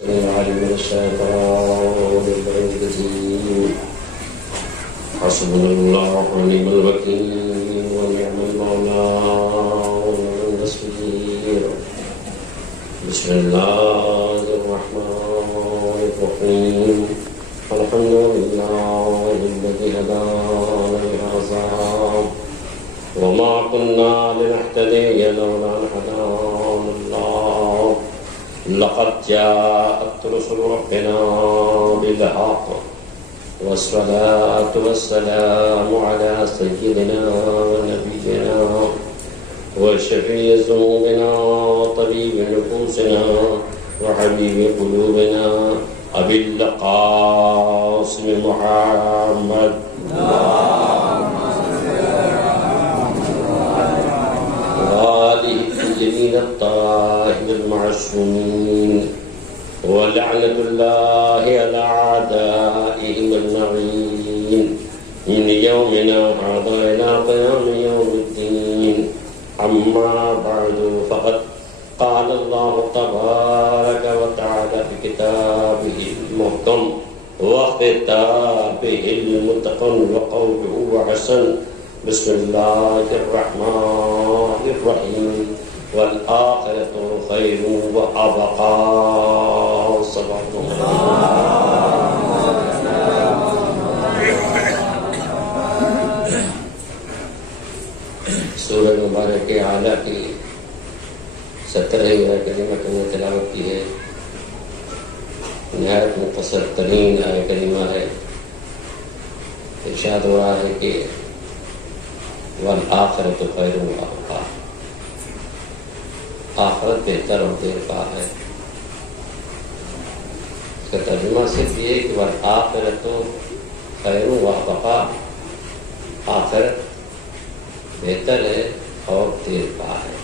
العليم من الشيطان الرجيم حسبنا الله ونعم الوكيل ونعم المولى ونعم النصير بسم الله الرحمن الرحيم الحمد لله الذي هدانا لهذا وما كنا لنهتدي لولا أن هدانا الله لقد جاءت رسل ربنا بالحق والصلاة والسلام على سيدنا ونبينا وشفيع ذنوبنا وطبيب نفوسنا وحبيب قلوبنا أبي القاسم محمد وآله الطيبين الطاهرين المعصومين ولعنة الله على أعدائهم اللعين من يومنا هذا إلى قيام يوم الدين. أما بعد فقد قال الله تبارك وتعالى في كتابه المحكم وخطابه المتقن وقوله وحسن بسم الله الرحمن الرحيم والآخرة خير وأبقى. صلى الله سورہ مبارک اعلیٰ کی 17 کلمہ کی تلاوت کی ہے. نہایت مختصر ترین آیہ کریمہ ہے. ارشاد ہو رہا ہے کہ والآخرۃ خیر وابقیٰ، آخرت بہتر اور دیر پا ہے. اس کا ترجمہ صرف یہ کہ والآخرۃ خیر وابقیٰ، آخرت بہتر ہے اور دیر پا ہے.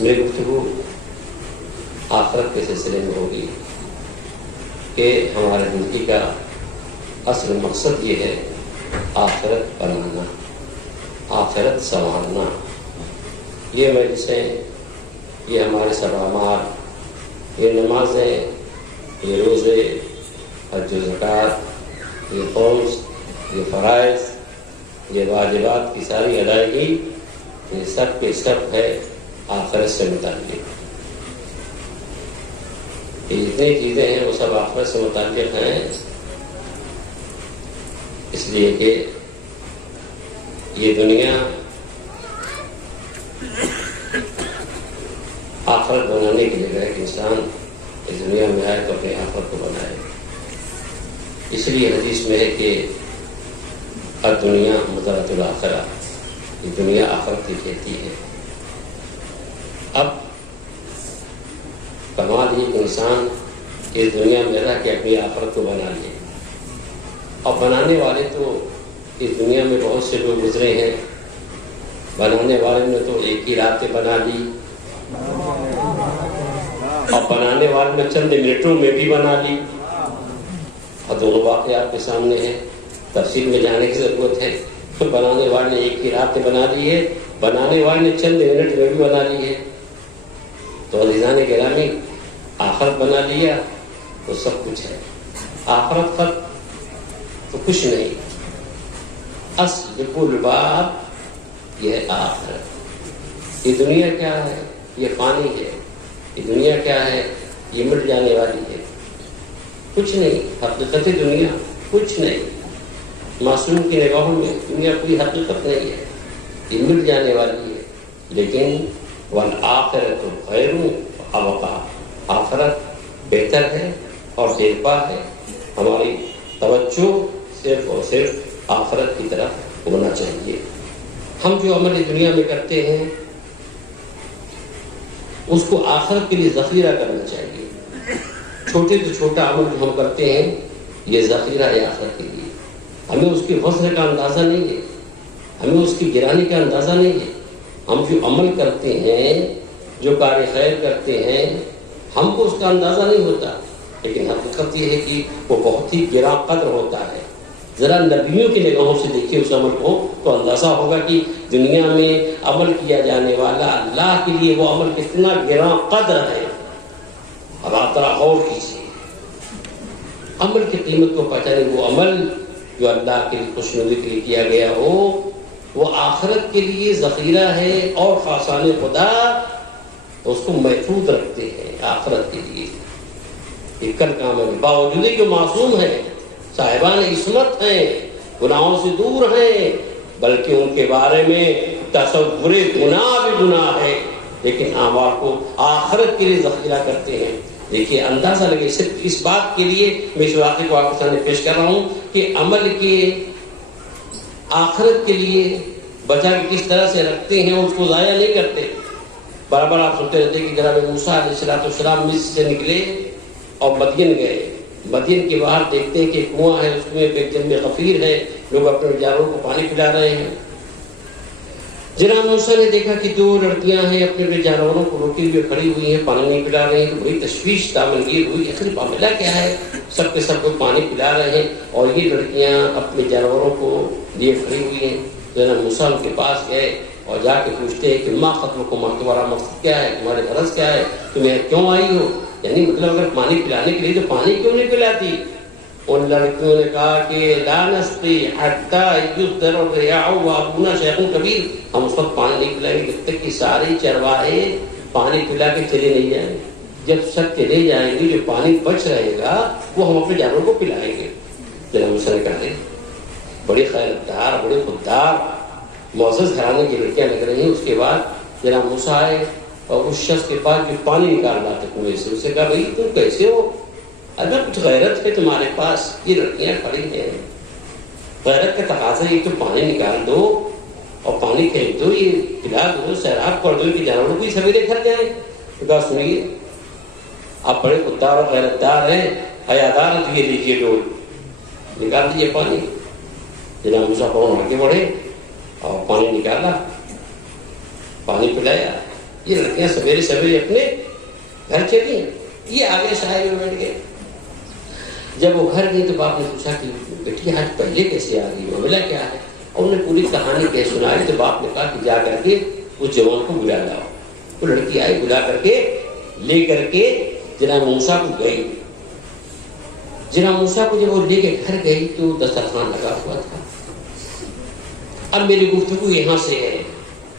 میری گفتگو آخرت کے سلسلے میں ہوگی کہ ہمارے زندگی کا اصل مقصد یہ ہے آخرت بنانا، آخرت سنوارنا. یہ مجلسیں، یہ ہمارے سبامات، یہ نمازیں، یہ روزے، حج و زکوٰۃ، یہ خمس، یہ فرائض، یہ واجبات کی ساری ادائیگی، یہ سب کے سب ہے آخرت سے متعلق. یہ جتنی چیزیں ہیں وہ سب آخرت سے متعلق ہیں، اس لیے کہ یہ دنیا آخرت بنانے کی جگہ ہے کہ انسان اس دنیا میں آئے تو اپنے آخرت کو بنائے. اس لیے حدیث میں ہے کہ الدنیا مزرعۃ الآخرہ، یہ دنیا آخرت کی کھیتی ہے. اب کمال یہ کہ انسان اس دنیا میں رہ کے اپنی آخرت کو بنا لے. اور بنانے والے تو اس دنیا میں بہت سے لوگ گزرے ہیں. بنانے والے نے تو ایک ہی رات بنا لی، اور بنانے والے نے چند منٹوں میں بھی بنا لی. اور دونوں واقعات کے سامنے ہیں، تفصیل میں جانے کی ضرورت ہے. بنانے والے نے ایک ہی رات بنا لی ہے، بنانے والے نے چند منٹ میں بھی بنا لی ہے. تو عزیزان گرامی، آخرت بنا لیا تو سب کچھ ہے. آخرت پر تو کچھ نہیں. اصل کل بات یہ ہے آخرت. یہ دنیا کیا ہے؟ یہ فانی ہے. یہ دنیا کیا ہے؟ یہ مٹ جانے والی ہے. کچھ نہیں. حقیقت دنیا کچھ نہیں. معصوم کی نگاہوں میں دنیا کوئی حقیقت نہیں ہے، یہ مٹ جانے والی ہے. لیکن والآخرۃ خیر وابقیٰ، آخرت بہتر ہے اور دیر پا ہے. ہماری توجہ صرف اور صرف آخرت کی طرف ہونا چاہیے. ہم جو عمل دنیا میں کرتے ہیں اس کو آخرت کے لیے ذخیرہ کرنا چاہیے. چھوٹے تو چھوٹا عمل جو ہم کرتے ہیں یہ ذخیرہ ہے آخرت کے لیے. ہمیں اس کے وزن کا اندازہ نہیں ہے، ہمیں اس کی گرانی کا اندازہ نہیں ہے. ہم جو عمل کرتے ہیں، جو کار خیر کرتے ہیں، ہم کو اس کا اندازہ نہیں ہوتا. لیکن حقیقت یہ ہے کہ وہ بہت ہی گراں قدر ہوتا ہے. ذرا نبیوں کی نگاہوں سے دیکھیے اس عمل کو تو اندازہ ہوگا کہ دنیا میں عمل کیا جانے والا اللہ کے لیے وہ عمل کتنا گراں قدر ہے. اب آپ ذرا غور کیجیے، عمل کی قیمت کو پہچانے. وہ عمل جو اللہ کے لیے خوشنودی کے لیے کیا گیا ہو وہ آخرت کے لیے ذخیرہ ہے، اور خاصان خدا اس کو محفوظ رکھتے ہیں آخرت کے لیے. ایک کل کام ہے، باوجود کہ معصوم ہے، صاحبان عصمت ہیں، گناہوں سے دور ہیں، بلکہ ان کے بارے میں تصور گناہ بھی گناہ ہے، لیکن اعمال کو آخرت کے لیے ذخیرہ کرتے ہیں. دیکھیے اندازہ لگے، صرف اس بات کے لیے میں اس واقعے کو آپ کے سامنے پیش کر رہا ہوں کہ عمل کے آخرت کے لیے بچا کے کس طرح سے رکھتے ہیں، اس کو ضائع نہیں کرتے. برابر آپ سنتے رہتے کہ جناب موسیٰ علیہ السلام مصر سے نکلے اور مدین گئے. مدین کے باہر دیکھتے ہیں کہ کنواں ہے، اس کنویں پہ ایک جنب غفیر ہے، لوگ اپنے جانوروں کو پانی پلا رہے ہیں. جناب موسیٰ نے دیکھا کہ دو لڑکیاں ہیں اپنے جانوروں کو روکے ہوئے کھڑی ہوئی ہیں، پانی نہیں پلا رہی ہیں. تو بڑی تشویش دامنگیر ہوئی، آخر معاملہ کیا ہے؟ سب کے سب کو پانی پلا رہے ہیں اور یہ لڑکیاں اپنے جانوروں کو لیے کھڑی ہوئی ہیں. جناب موسیٰ ان کے پاس گئے اور جا کے پوچھتے ہیں کہ ماں ختم کو، ماں تمہارا مقصد کیا ہے، تمہارے غرض کیا ہے، تمہیں کیوں آئی ہو؟ یعنی مطلب اگر پانی پلانے کے لیے تو پانی کیوں نہیں پلاتی؟ ان لڑکیوں نے کہا کہ لا نسقی حتی یصدر الرعاء وابونا شیخ کبیر، ہم اس وقت پانی نہیں پلائیں گے جب تک کہ سارے چرواہے پانی پلا کے چلے نہیں جائیں. جب سب چلے جائیں گے جو پانی بچ رہے گا وہ ہم اپنے جانوروں کو پلائیں گے. جناب موسیٰ نے کہا بڑے خیرتدار، بڑے خوددار، معزز گھرانے کی لڑکیاں لگ رہی ہیں. اس کے بعد جناب موسیٰ آئے اور اس شخص کے پاس جو پانی نکال رہا تھا کنویں سے، اسے کہا بھائی تم کیسے ہو؟ اگر کچھ غیرت ہے تمہارے پاس، یہ لڑکیاں کھڑی ہیں، غیرت کا تقاضا یہ تو پانی نکال دو اور پانی پھینک دو، یہ پلا دو، سیراب کر دو کہ جانوروں کو ہی سویرے گھر جائیں. تو کہا سنیے آپ بڑے خوددار اور غیرتدار ہیں، حیادار ہیں، تو یہ لیجیے ڈول، نکال دیجیے پانی. جناب موسیٰ فوراً آگے بڑھے اور پانی نکالا، پانی پلایا. یہ لڑکیاں سویرے سویرے اپنے گھر چلی. یہ آگے سائے میں بیٹھ گئے. جب وہ گھر گئی تو باپ نے پوچھا کہ بیٹی آج پہلے کیسے آ گئی، معاملہ کیا ہے؟ اور انہوں نے پوری کہانی کہہ سنائی. تو باپ نے کہا کہ جا کر کے اس جوان کو بلا لاؤ. وہ لڑکی آئی، بلا کر کے لے کر کے جناب موسیٰ کو گئی. جناب موسیٰ کو جب وہ لے کے گھر گئی تو دسترخوان لگا ہوا تھا. اب میری گفتگو یہاں سے ہے،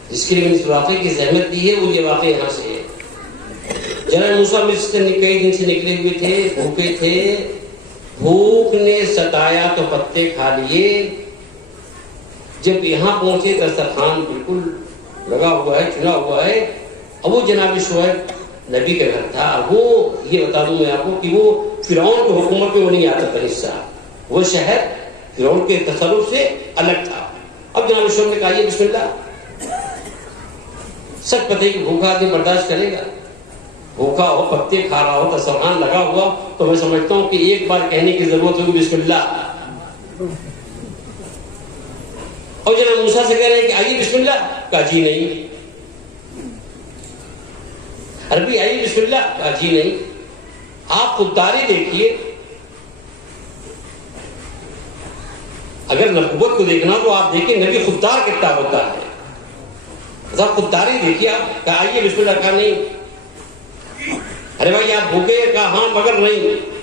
جس کے لیے میں نے اس واقعے کی زحمت دی ہے وہ یہ واقعہ یہاں سے ہے. جناب موسیٰ مصر سے کئی دن سے نکلے ہوئے تھے، بھوکے تھے، بھوک نے ستایا تو پتے کھا لیے. جب یہاں پہنچے دسترخوان بالکل لگا ہوا ہے، چنا ہوا ہے. اب وہ جناب شعیب نبی کا گھر تھا. اب وہ یہ بتا دوں میں آپ کو کہ وہ فرعون کی حکومت میں وہ نہیں آتا تھا حصہ، وہ شہر فرعون کے تصرف سے الگ تھا. اب جناب شعیب نے کہا یہ بسم اللہ. سچ پتہ ہے کہ بھوکا آدمی برداشت کرے گا، بھوکا ہو، پتے کھا رہا ہو، دسترخوان لگا ہوا، تو میں سمجھتا ہوں کہ ایک بار کہنے کی ضرورت ہوگی بسم اللہ. اور جناب موسیٰ سے کہہ رہے ہیں کہ آئیے بسم اللہ. کہا جی نہیں. عربی آئیے بسم اللہ. کہا جی نہیں. آپ خودداری دیکھیے. اگر نبوت کو دیکھنا تو آپ دیکھیں نبی خوددار کتنا ہوتا ہے. خودداری دیکھیے آپ. کہا آئیے بسم اللہ. کہا نہیں. ارے بھائی آپ بھوکے؟ کہا ہاں مگر نہیں.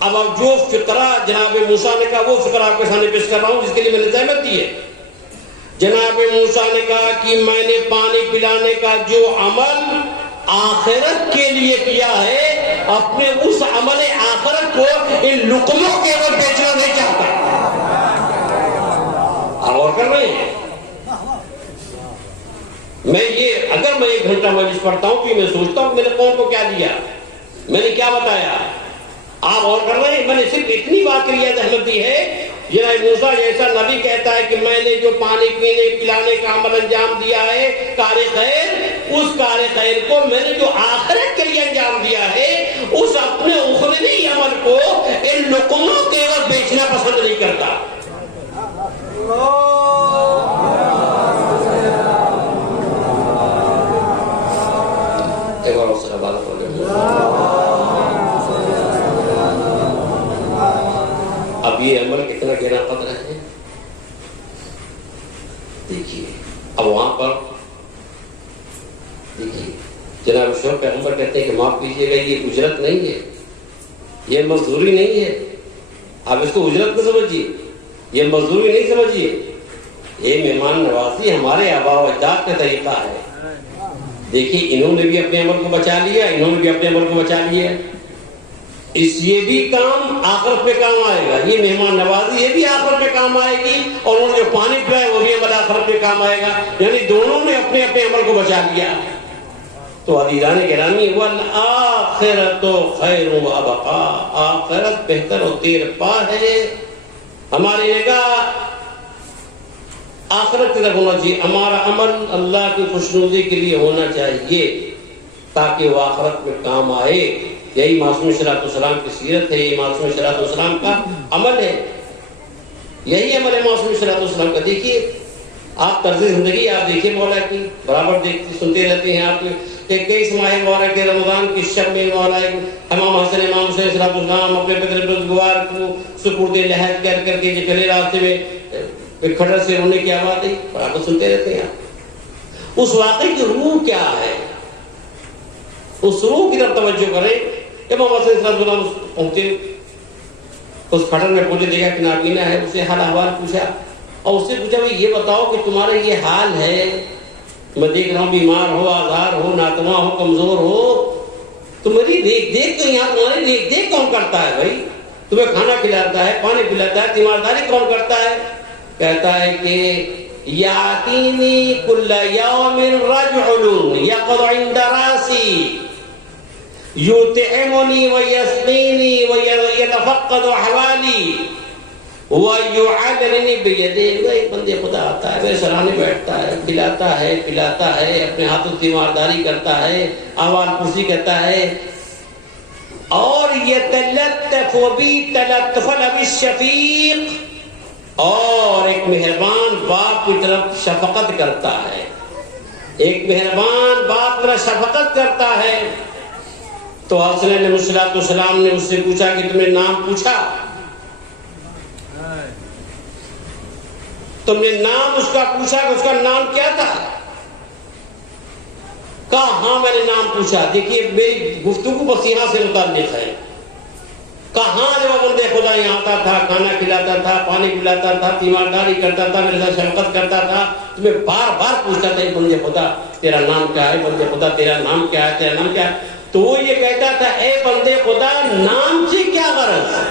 اب آپ جو فقرہ جناب موسیٰ نے کہا وہ فقرہ آپ کے سامنے پیش کر رہا ہوں جس کے لیے میں نے زحمت دی ہے. جناب موسیٰ نے کہا کہ میں نے پانی پلانے کا جو عمل آخرت کے لیے کیا ہے، اپنے اس عمل آخرت کو ان لقموں کے اوپر بیچنا نہیں چاہتا. آپ اور کر رہے ہیں. میں یہ اگر میں 1 گھنٹہ مجلس پڑھتا ہوں تو میں سوچتا ہوں کہ میں نے قوم کو کیا دیا، میں نے کیا بتایا. آپ اور کر رہے ہیں. میں نے صرف اتنی بات کے لیے زحمت دی ہے. یہ موسیٰ جیسا نبی کہتا ہے کہ میں نے جو پانی پینے پلانے کا عمل انجام دیا ہے کار خیر، اس کار خیر کو میں نے جو آخرت کے لیے انجام دیا ہے اس اپنے اخروی عمل کو ان لقموں کے وقت بیچنا پسند نہیں کرتا. ایک اور سر بات ہو گئی. اب یہ عمل کتنا گہرا قدر ہے دیکھیے. اب وہاں پر دیکھیے جناب شعیب پیغمبر کہتے ہیں کہ معاف کیجیے گا یہ اجرت نہیں ہے, یہ مزدوری نہیں ہے. آپ اس کو اجرت نہ سمجھیے, یہ مزدوری نہیں سمجھیے, یہ مہمان نوازی ہمارے آباء و اجداد کا طریقہ ہے. دیکھیے انہوں نے بھی اپنے عمل کو بچا لیا, انہوں نے بھی اپنے عمل کو بچا لیا. یہ بھی کام آخرت پہ کام آئے گا, یہ مہمان نوازی یہ بھی آخرت پہ کام آئے گی, اور انہوں نے جو پانی پلایا وہ بھی عمل آخرت پہ کام آئے گا. یعنی دونوں نے اپنے اپنے عمل کو بچا لیا. تو عزیزان گرامی والآخرۃ خیر و ابقا, آخرت بہتر و دیر پا ہے. ہماری نگاہ آخرت کی طرف ہونا چاہیے, ہمارا عمل اللہ کی خوشنودی کے لیے ہونا چاہیے تاکہ وہ آخرت میں کام آئے. یہی معصوم صلی اللہ علیہ وسلم کی سیرت ہے, یہی معصوم صلی اللہ علیہ وسلم کا عمل ہے, یہی عمل ہے معصوم صلی اللہ علیہ وسلم کا. دیکھیے آپ طرز زندگی آپ دیکھیے مولا کی, برابر دیکھتے سنتے رہتے ہیں آپ کہ کئی ماہ مبارک رمضان کی شب میں مولا امام حسن امام حسین صلی اللہ علیہ وسلم اپنے پدر بزرگوار کو سپرد لحد کر کے جو چلے راستے میں کھڑر سے رونے کی آواز آئی, برابر سنتے رہتے ہیں آپ. اس واقعے کی روح کیا ہے, اس روح کی طرف توجہ کریں. امام حسن صلی اللہ علیہ وسلم پہنچے, اس کھڑر میں پہنچے, دیکھا کہ نابینا ہے, اسے حال احوال پوچھا اور اس سے پوچھا بھائی یہ بتاؤ کہ تمہارا یہ حال ہے, میں دیکھ رہا ہوں بیمار ہو, آزار ہو, ناتواں ہو, کمزور ہو, تمہاری دیکھ دیکھ تو یہاں تمہاری دیکھ دیکھ کون کرتا ہے بھائی, تمہیں کھانا کھلاتا ہے, پانی پلاتا ہے, تیمارداری کون کرتا ہے؟ کہتا ہے کہ یاتینی کل یوم رجل یقعد عند راسی یطعمنی ویسقینی ویتفقد احوالی وَيُعَادِلِنِي بِيَدِهِ. ایک بندے خدا آتا ہے, میرے سرانے بیٹھتا ہے, کھلاتا ہے, پلاتا ہے, اپنے ہاتھوں سے تیمارداری کرتا ہے, احوال پرسی کرتا ہے, اور يَتَلَطَّفُ بِي تَلَطُّفَ الْأَبِ الشَّفِيقِ, اور ایک مہربان باپ کی طرف شفقت کرتا ہے, ایک مہربان باپ کی طرف شفقت کرتا ہے. تو حسن علیہ السلام نے اس سے پوچھا کہ تم نے نام پوچھا, تم نے نام اس کا پوچھا کہ اس کا نام کیا تھا؟ کہا ہاں میں نے نام پوچھا. دیکھیے میری گفتگو بس یہاں سے متعلق ہے. کہاں جب بندے خدا یہاں آتا تھا, کھانا کھلاتا تھا, پانی پلاتا تھا, تیمارداری کرتا تھا, میرے ساتھ شفقت کرتا تھا, تمہیں بار بار پوچھتا تھا بندے خدا تیرا نام کیا ہے, بندے خدا تیرا نام کیا ہے, تیرا نام کیا ہے. تو وہ یہ کہتا تھا اے بندے خدا نام سے کیا غرض ہے,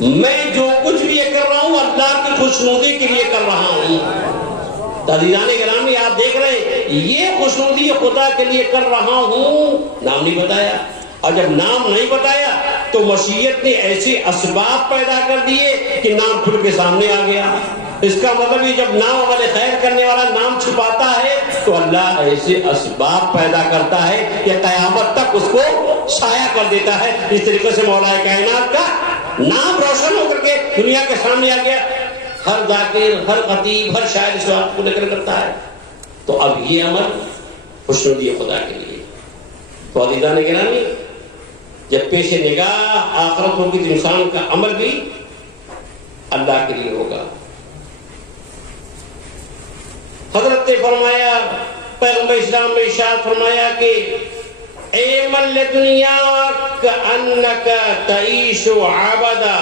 میں جو کچھ بھی یہ کر رہا ہوں اللہ کی خوشنودی کے لیے کر رہا ہوں. عزیزان گرامی آپ دیکھ رہے ہیں یہ خوشنودی خدا کے لیے کر رہا ہوں, نام نہیں بتایا. اور جب نام نہیں بتایا تو مشیت نے ایسے اسباب پیدا کر دیے کہ نام کھل کے سامنے آ گیا. اس کا مطلب یہ جب نام عمل خیر کرنے والا نام چھپاتا ہے تو اللہ ایسے اسباب پیدا کرتا ہے کہ قیامت تک اس کو سایہ کر دیتا ہے. اس طریقے سے مولا کائنات کا نام روشن ہو کر کے دنیا کے سامنے آ گیا. ہر ذاکر, ہر خطیب, ہر شاعر اس بات کو لے کر کرتا ہے. تو اب یہ عمل خوشنودی خدا کے لیے. تو عزیزان گرامی جب پیش نگاہ آخرت ہوگی تو انسان کا عمل بھی اللہ کے لیے ہوگا. حضرت نے فرمایا, پیغمبر اسلام نے ارشاد فرمایا کہ اعمل لدنیاک کأنک تعیش عبدا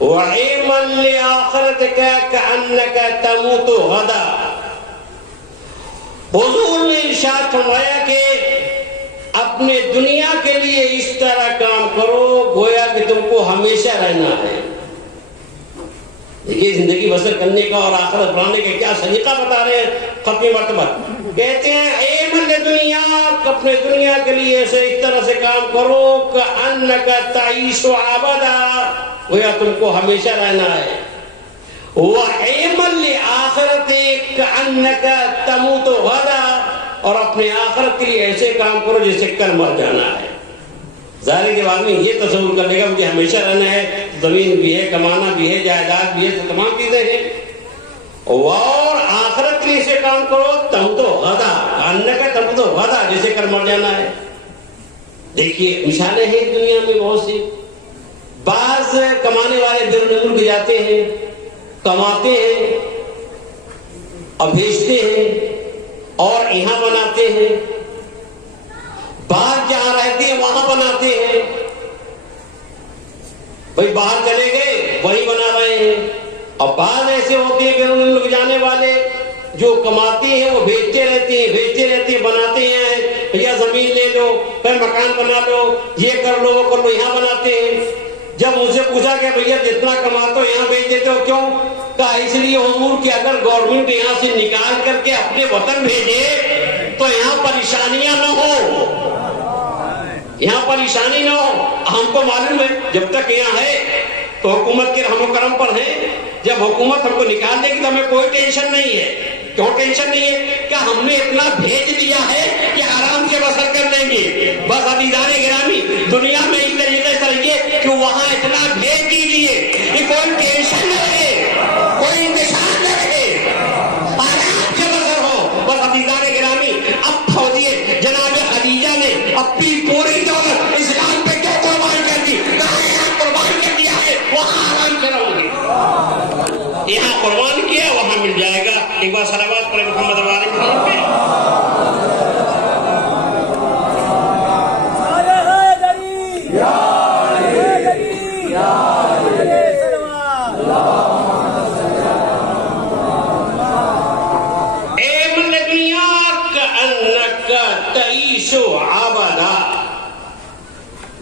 وَاعْمَلْ لِآخِرَتِكَ كَأَنَّكَ تَمُوتُ غَدًا. حضور نے ارشاد فرمایا کہ اپنے دنیا کے لیے اس طرح کام کرو گویا کہ تم کو ہمیشہ رہنا ہے. یہ زندگی بسر کرنے کا اور آخرت بنانے کا کیا طریقہ بتا رہے ہیں خطبی مرتبہ. کہتے ہیں اعمل لدنیاک, اپنے دنیا کے لیے ایسے اس طرح سے کام کرو کأنک تعیش عبدا, گویا تم کو ہمیشہ رہنا ہے. وَاعْمَلْ لِآخِرَتِكَ كَأَنَّكَ تَمُوتُ غَدًا, اور اپنے آخرت کے لیے ایسے کام کرو جیسے کل مر جانا ہے. ظاہر کے بعد میں یہ تصور کر لے گا مجھے ہمیشہ رہنا ہے, زمین بھی ہے, کمانا بھی ہے, جائیداد بھی ہے, تو تمام چیزیں ہیں. اور آخرت کے لیے ایسے کام کرو تَمُوتُ غَدًا كَأَنَّكَ تَمُوتُ غَدًا, جیسے کل مر جانا ہے. دیکھیے مثالیں ہیں دنیا میں بہت سی. بعض کمانے والے بیرون ملک جاتے ہیں, کماتے ہیں اور بھیجتے ہیں اور یہاں بناتے ہیں. باہر جہاں رہتے ہیں وہاں بناتے ہیں. بھائی باہر چلے گئے وہی بنا رہے ہیں. اور بعض ایسے ہوتے ہیں بیرون ملک جانے والے جو کماتے ہیں وہ بھیجتے رہتے ہیں بناتے ہیں. بھیا زمین لے لو, پھر مکان بنا لو, یہ کر لو وہ کر لو, یہاں بناتے ہیں. جب ان سے پوچھا کہ بھیا جتنا کماتے ہو یہاں بھیج دیتے ہو کیوں؟ کہا اس لیے حضور کہ اگر گورنمنٹ یہاں سے نکال کر کے اپنے وطن بھیجے تو یہاں پریشانیاں نہ ہو, یہاں پریشانی نہ ہو. ہم کو معلوم ہے جب تک یہاں ہے تو حکومت کے رحم و کرم پر ہے. جب حکومت ہم کو نکال دے گی تو ہمیں کوئی ٹینشن نہیں ہے. کیوں ٹینشن نہیں ہے؟ کہ ہم نے اتنا بھیج دیا ہے کہ آرام سے بسر کر لیں گے. بس عزیزان گرامی دنیا میں اس طریقے سے رہیے کہ وہاں اتنا بھیج دیجیے کہ کوئی ٹینشن نہ رہے, کوئی انتشار نہ رہے, آرام سے بسر ہو. بس عزیزان گرامی اب فوجیے جناب خدیجہ نے اپنی پوری دولت اسلام پہ کیوں قربان کر دی؟ کہاں یہاں قربان کر دیا ہے وہاں آرام سے رہو گے. یہاں قربان کیا وہاں مل جائے گا. ایک بار صلوات پڑھیں محمد وآل محمد پہ. اے من دنیا کأنک تعیش عبدا,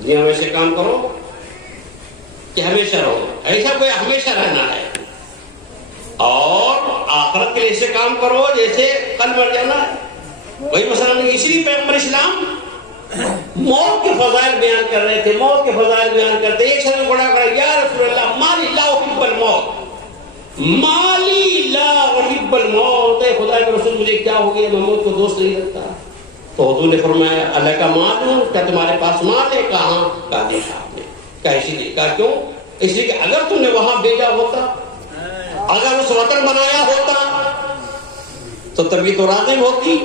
یہ ہمیشہ کام کرو کہ ہمیشہ رہو. ایسا کوئی ہمیشہ رہنا ہے. اور آخرت کے لیے ایسے کام کرو جیسے کل مر جانا ہے. وہی مثلا اسی لیے پیغمبر اسلام موت کے فضائل بیان کر رہے تھے. موت کے فضائل بیان کرتے ایک شخص بڑا کر یا رسول اللہ مالی لا احب الموت, مالی لا احب الموت. اے خدا کے رسول مجھے کیا ہو گیا, میں موت کو دوست نہیں رکھتا. تو حضور نے فرمایا اللہ کا مال ہوں, کیا تمہارے پاس مال ہے؟ کہاں؟ کہا دیکھا آپ نے. کہا اسی لیے. کہا کیوں؟ اس لیے کہ اگر تم نے وہاں بھیجا ہوتا, اگر اس وطن بنایا ہوتا تو تبھی تو راغب ہوتی.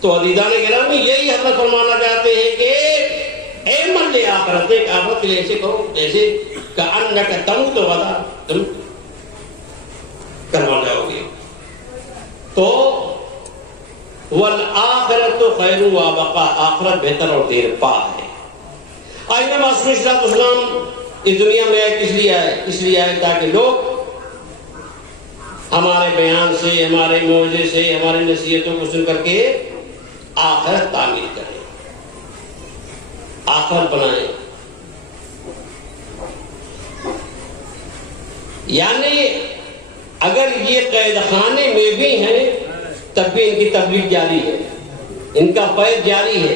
تو عزیزان گرامی یہی حضرت فرمانا چاہتے ہیں کہ اے من لے آخرت, ایک آخرت کے لیے ایسے کرو جیسے کأنک تموت غدا, تم کروا جاؤ گے. تو والآخرت خیر وابقا, آخرت بہتر اور دیر پا ہے. آئینہ معصوم صلی اللہ علیہ وسلم اس دنیا میں آئے کس لیے آئے؟ اس لیے آئے تاکہ لوگ ہمارے بیان سے, ہمارے موعظے سے, ہماری نصیحتوں کو سن کر کے آخرت تعمیر کریں, آخرت بنائیں. یعنی اگر یہ قید خانے میں بھی ہیں تب بھی ان کی تبلیغ جاری ہے, ان کا فیض جاری ہے.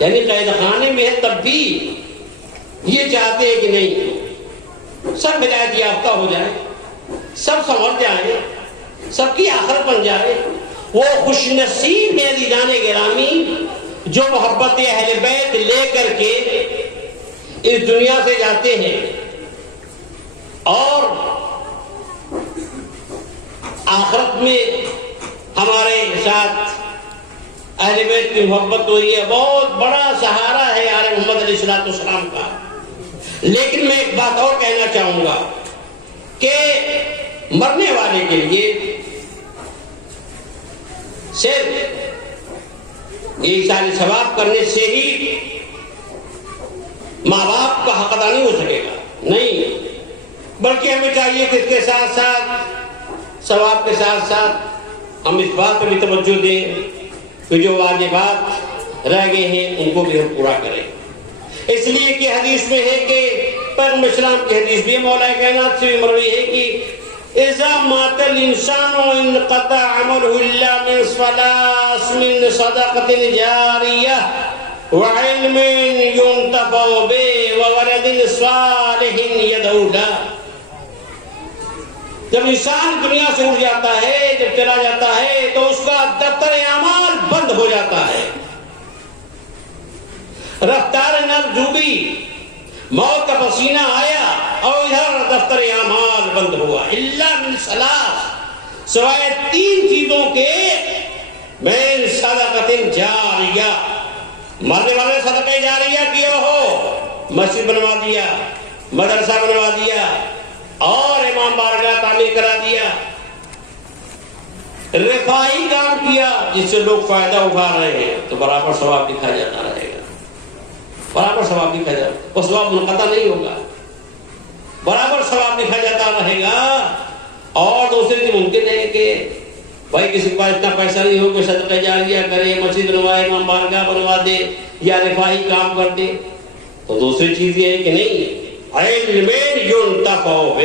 یعنی قید خانے میں ہے تب بھی یہ چاہتے ہیں کہ نہیں سب ہدایت یافتہ ہو جائے, سب سنور جائے, سب کی آخرت بن جائے. وہ خوش نصیب ہے عزیزان گرامی جو محبت اہل بیت لے کر کے اس دنیا سے جاتے ہیں اور آخرت میں ہمارے ساتھ اہل بیت کی محبت ہوئی ہے. بہت بڑا سہارا ہے آل محمد علیہ السلام کا. لیکن میں ایک بات اور کہنا چاہوں گا کہ مرنے والے کے لیے صرف یہ سارے ثواب کرنے سے ہی ماں باپ کا حق ادا نہیں ہو سکے گا, نہیں, بلکہ ہمیں چاہیے کہ اس کے ساتھ ساتھ ثواب کے ساتھ ساتھ ہم اس بات پہ بھی توجہ دیں کہ جو واجبات رہ گئے ہیں ان کو بھی ہم پورا کریں. اس لیے کہ حدیث میں ہے کہ پیغمبر اسلام کی حدیث بھی مولا کائنات سے بھی مروی ہے کہ اذا مات الانسان انقطع عمله الا من صلاة من صدقة جارية وعلم ينتفع به وولد صالح يدعو له. جب انسان دنیا سے اٹھ جاتا ہے, جب چلا جاتا ہے تو اس کا دفتر اعمال بند ہو جاتا ہے, رفتار نفس ڈوبی, موت کا پسینہ آیا اور ادھر دفتر اعمال بند ہوا. الا من ثلاث, سوائے 3 چیزوں کے, من صدقۃ جاریہ, مرنے والے صدقہ جاریہ کیا ہو, مسجد بنوا دیا, مدرسہ بنوا دیا اور امام بارگاہ تعمیر کرا دیا. رفاہی کام کیا جس سے لوگ فائدہ اٹھا رہے ہیں تو برابر ثواب لکھا جاتا رہے گا، برابر ثواب لکھا جاتا، وہ ثواب منقطع نہیں ہوگا، برابر ثواب لکھا جاتا رہے گا۔ اور دوسرے کی ممکن ہے کہ بھائی کسی کے پاس اتنا پیسہ نہیں ہو کہ صدقہ جاریہ کرے، مسجد بنوائے، امام بارگاہ بنوا دے یا رفاہی کام کر دے، تو دوسری چیز یہ ہے کہ نہیں، علم ينتفع بہ،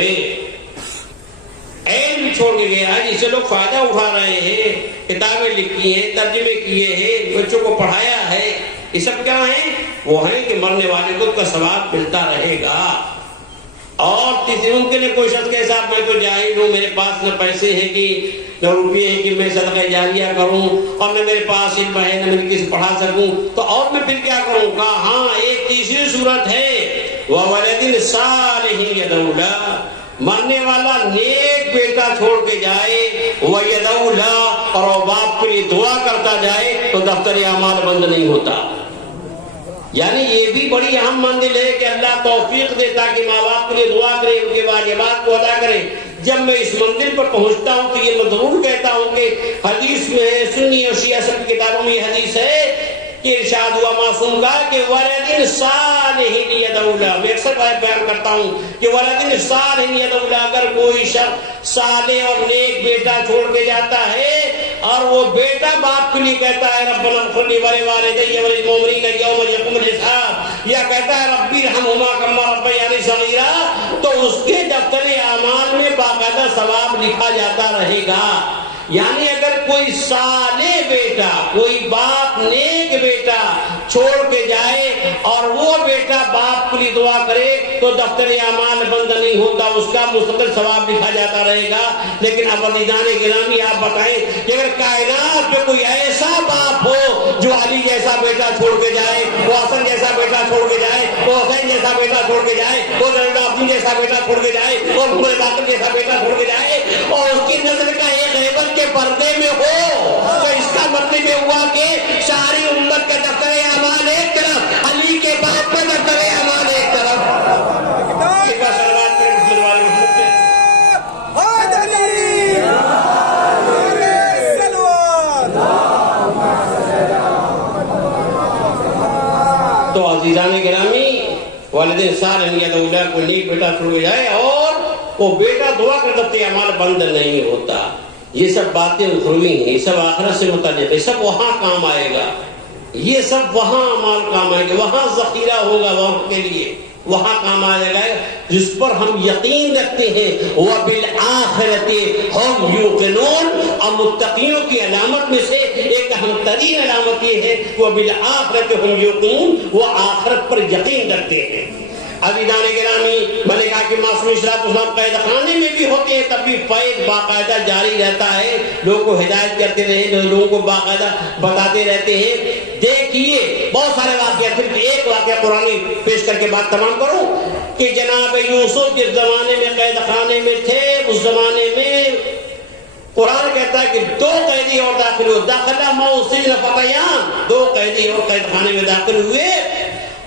علم چھوڑ کے گیا جس سے لوگ فائدہ اٹھا رہے ہیں، کتابیں لکھی ہیں، ترجمے کیے ہیں، بچوں کو پڑھایا ہے، یہ سب کیا ہیں؟ وہ ہیں کہ مرنے والے کو کا ثواب ملتا رہے گا۔ اور تیسری ممکن ہے کوئی شخص کے ساتھ میں تو جاہل ہوں، میرے پاس نہ پیسے ہیں کہ نہ روپیے ہیں کہ میں صدقہ جاریہ کروں، اور نہ میرے پاس علم ہے نہ میں کسی پڑھا سکوں، تو اور میں پھر کیا کروں؟ کہا ہاں ایک تیسری صورت ہے، وَوَلَدٍ صَالِحٍ يَدْعُو لَهُ، مرنے والا نیک بیٹا چھوڑ کے جائے، وَيَدْعُو لَهُ، اور وہ باپ کے لیے دعا کرتا جائے، تو دفتر اعمال بند نہیں ہوتا۔ یعنی یہ بھی بڑی اہم منزل ہے کہ اللہ توفیق دے تاکہ ماں باپ کے لیے دعا کرے، ان کے واجبات کو ادا کرے۔ جب میں اس منزل پر پہنچتا ہوں تو یہ میں ضرور کہتا ہوں کہ حدیث میں ہے، سنی اور شیعہ سب کی کتابوں میں یہ حدیث ہے کہ ارشاد ہوا معصوم کا کہ وَلَدٍ صَالِحٍ يَدْعُو لَهُ، میں اکثر بیان کرتا ہوں کہ وَلَدٍ صَالِحٍ يَدْعُو لَهُ، اگر کوئی شخص صالح اور نیک بیٹا چھوڑ کے جاتا ہے اور وہ بیٹا باپ کے لیے کہتا ہے ربنا اغفر لی ولوالدی وللمؤمنین یوم یقوم الحساب، یا کہتا ہے ربی ارحمہما کما ربیانی صغیرا، تو اس کے دفتر اعمال میں باقاعدہ ثواب لکھا جاتا رہے گا۔ یعنی اگر کوئی صالح بیٹا، کوئی باپ نیک بیٹا چھوڑ کے جائے اور وہ بیٹا باپ کے لیے دعا کرے تو دفتر اعمال بند نہیں ہوتا، اس کا مستقل ثواب لکھا جاتا رہے گا۔ لیکن اب عزیزان گرامی آپ بتائیں کہ اگر کائنات میں کوئی ایسا باپ ہو جو علی جیسا بیٹا چھوڑ کے جائے، وہ حسن جیسا بیٹا چھوڑ کے جائے، وہ حسین جیسا بیٹا چھوڑ کے جائے، وہ زین العابدین جیسا بیٹا چھوڑ کے جائے، اور محمد باقر جیسا بیٹا چھوڑ کے جائے، اور اس کی نسل کا ایک غیبت کے پردے میں ہو، تو اس کا مطلب یہ ہوا کہ ساری امت کا دفتر اعمال ایک طرف، علی کے باپ کا دفتر اعمال ایک طرف۔ تو عزیزان گرامی، والدین صالحین یدعو لہ، کوئی نیک بیٹا چھوڑ جائے اور وہ بیٹا دعا کر دفتر اعمال بند نہیں ہوتا۔ یہ سب باتیں اخروی ہیں، یہ سب آخرت سے متعلق ہے، سب وہاں کام آئے گا، یہ سب وہاں اعمال کام آئے گا، وہاں ذخیرہ ہوگا وہاں کے لیے، وہاں کام آئے گا جس پر ہم یقین رکھتے ہیں۔ وَبِالْآخِرَةِ هُمْ يُوقِنُونَ، اور متقیوں کی علامت میں سے ایک اہم ترین علامت یہ ہے وَبِالْآخِرَةِ هُمْ يُوقِنُونَ، وہ آخرت پر یقین رکھتے ہیں۔ عزیزان گرامی، میں نے کہا کہ معصوم اشراف اسلام قید خانے میں بھی ہوتے ہیں تب بھی فیض باقاعدہ جاری رہتا ہے، لوگوں کو ہدایت کرتے رہے، لوگوں کو باقاعدہ بتاتے رہتے ہیں۔ دیکھیے بہت سارے واقعات، صرف ایک واقعہ قرآنی پیش کر کے بات تمام کروں کہ جناب یوسف جس زمانے میں قید خانے میں تھے، اس زمانے میں قرآن کہتا ہے کہ دو قیدی اور داخل ہوئے، داخلہ موصل فتیان، دو قیدی اور قید خانے میں داخل ہوئے۔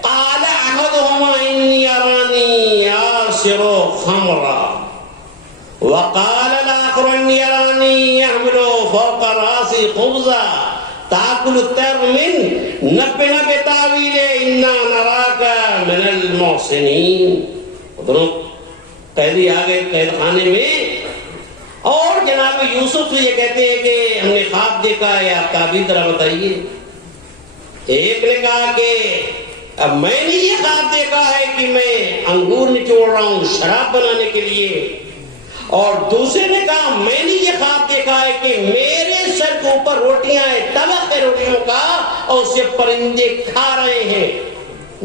قال احدهما اني اراني اعصر خمرا وقال الاخر اني اراني يحمل فوق راسي خبزا تاكل الطير منه نبئنا بتاويله انا نراك من المحسنين۔ دونوں قیدی آ گئے قید خانے میں اور جناب یوسف سے یہ کہتے ہیں کہ ہم نے خواب دیکھا ہے، آپ تعبیر ذرا بتائیے۔ ایک نے کہا کہ اب میں نے یہ خواب دیکھا ہے کہ میں انگور نچوڑ رہا ہوں شراب بنانے کے لیے، اور دوسرے نے کہا میں نے یہ خواب دیکھا ہے کہ میرے سر کے اوپر روٹیاں ہیں، طبق ہے روٹیوں کا، اور اسے پرندے کھا رہے ہیں۔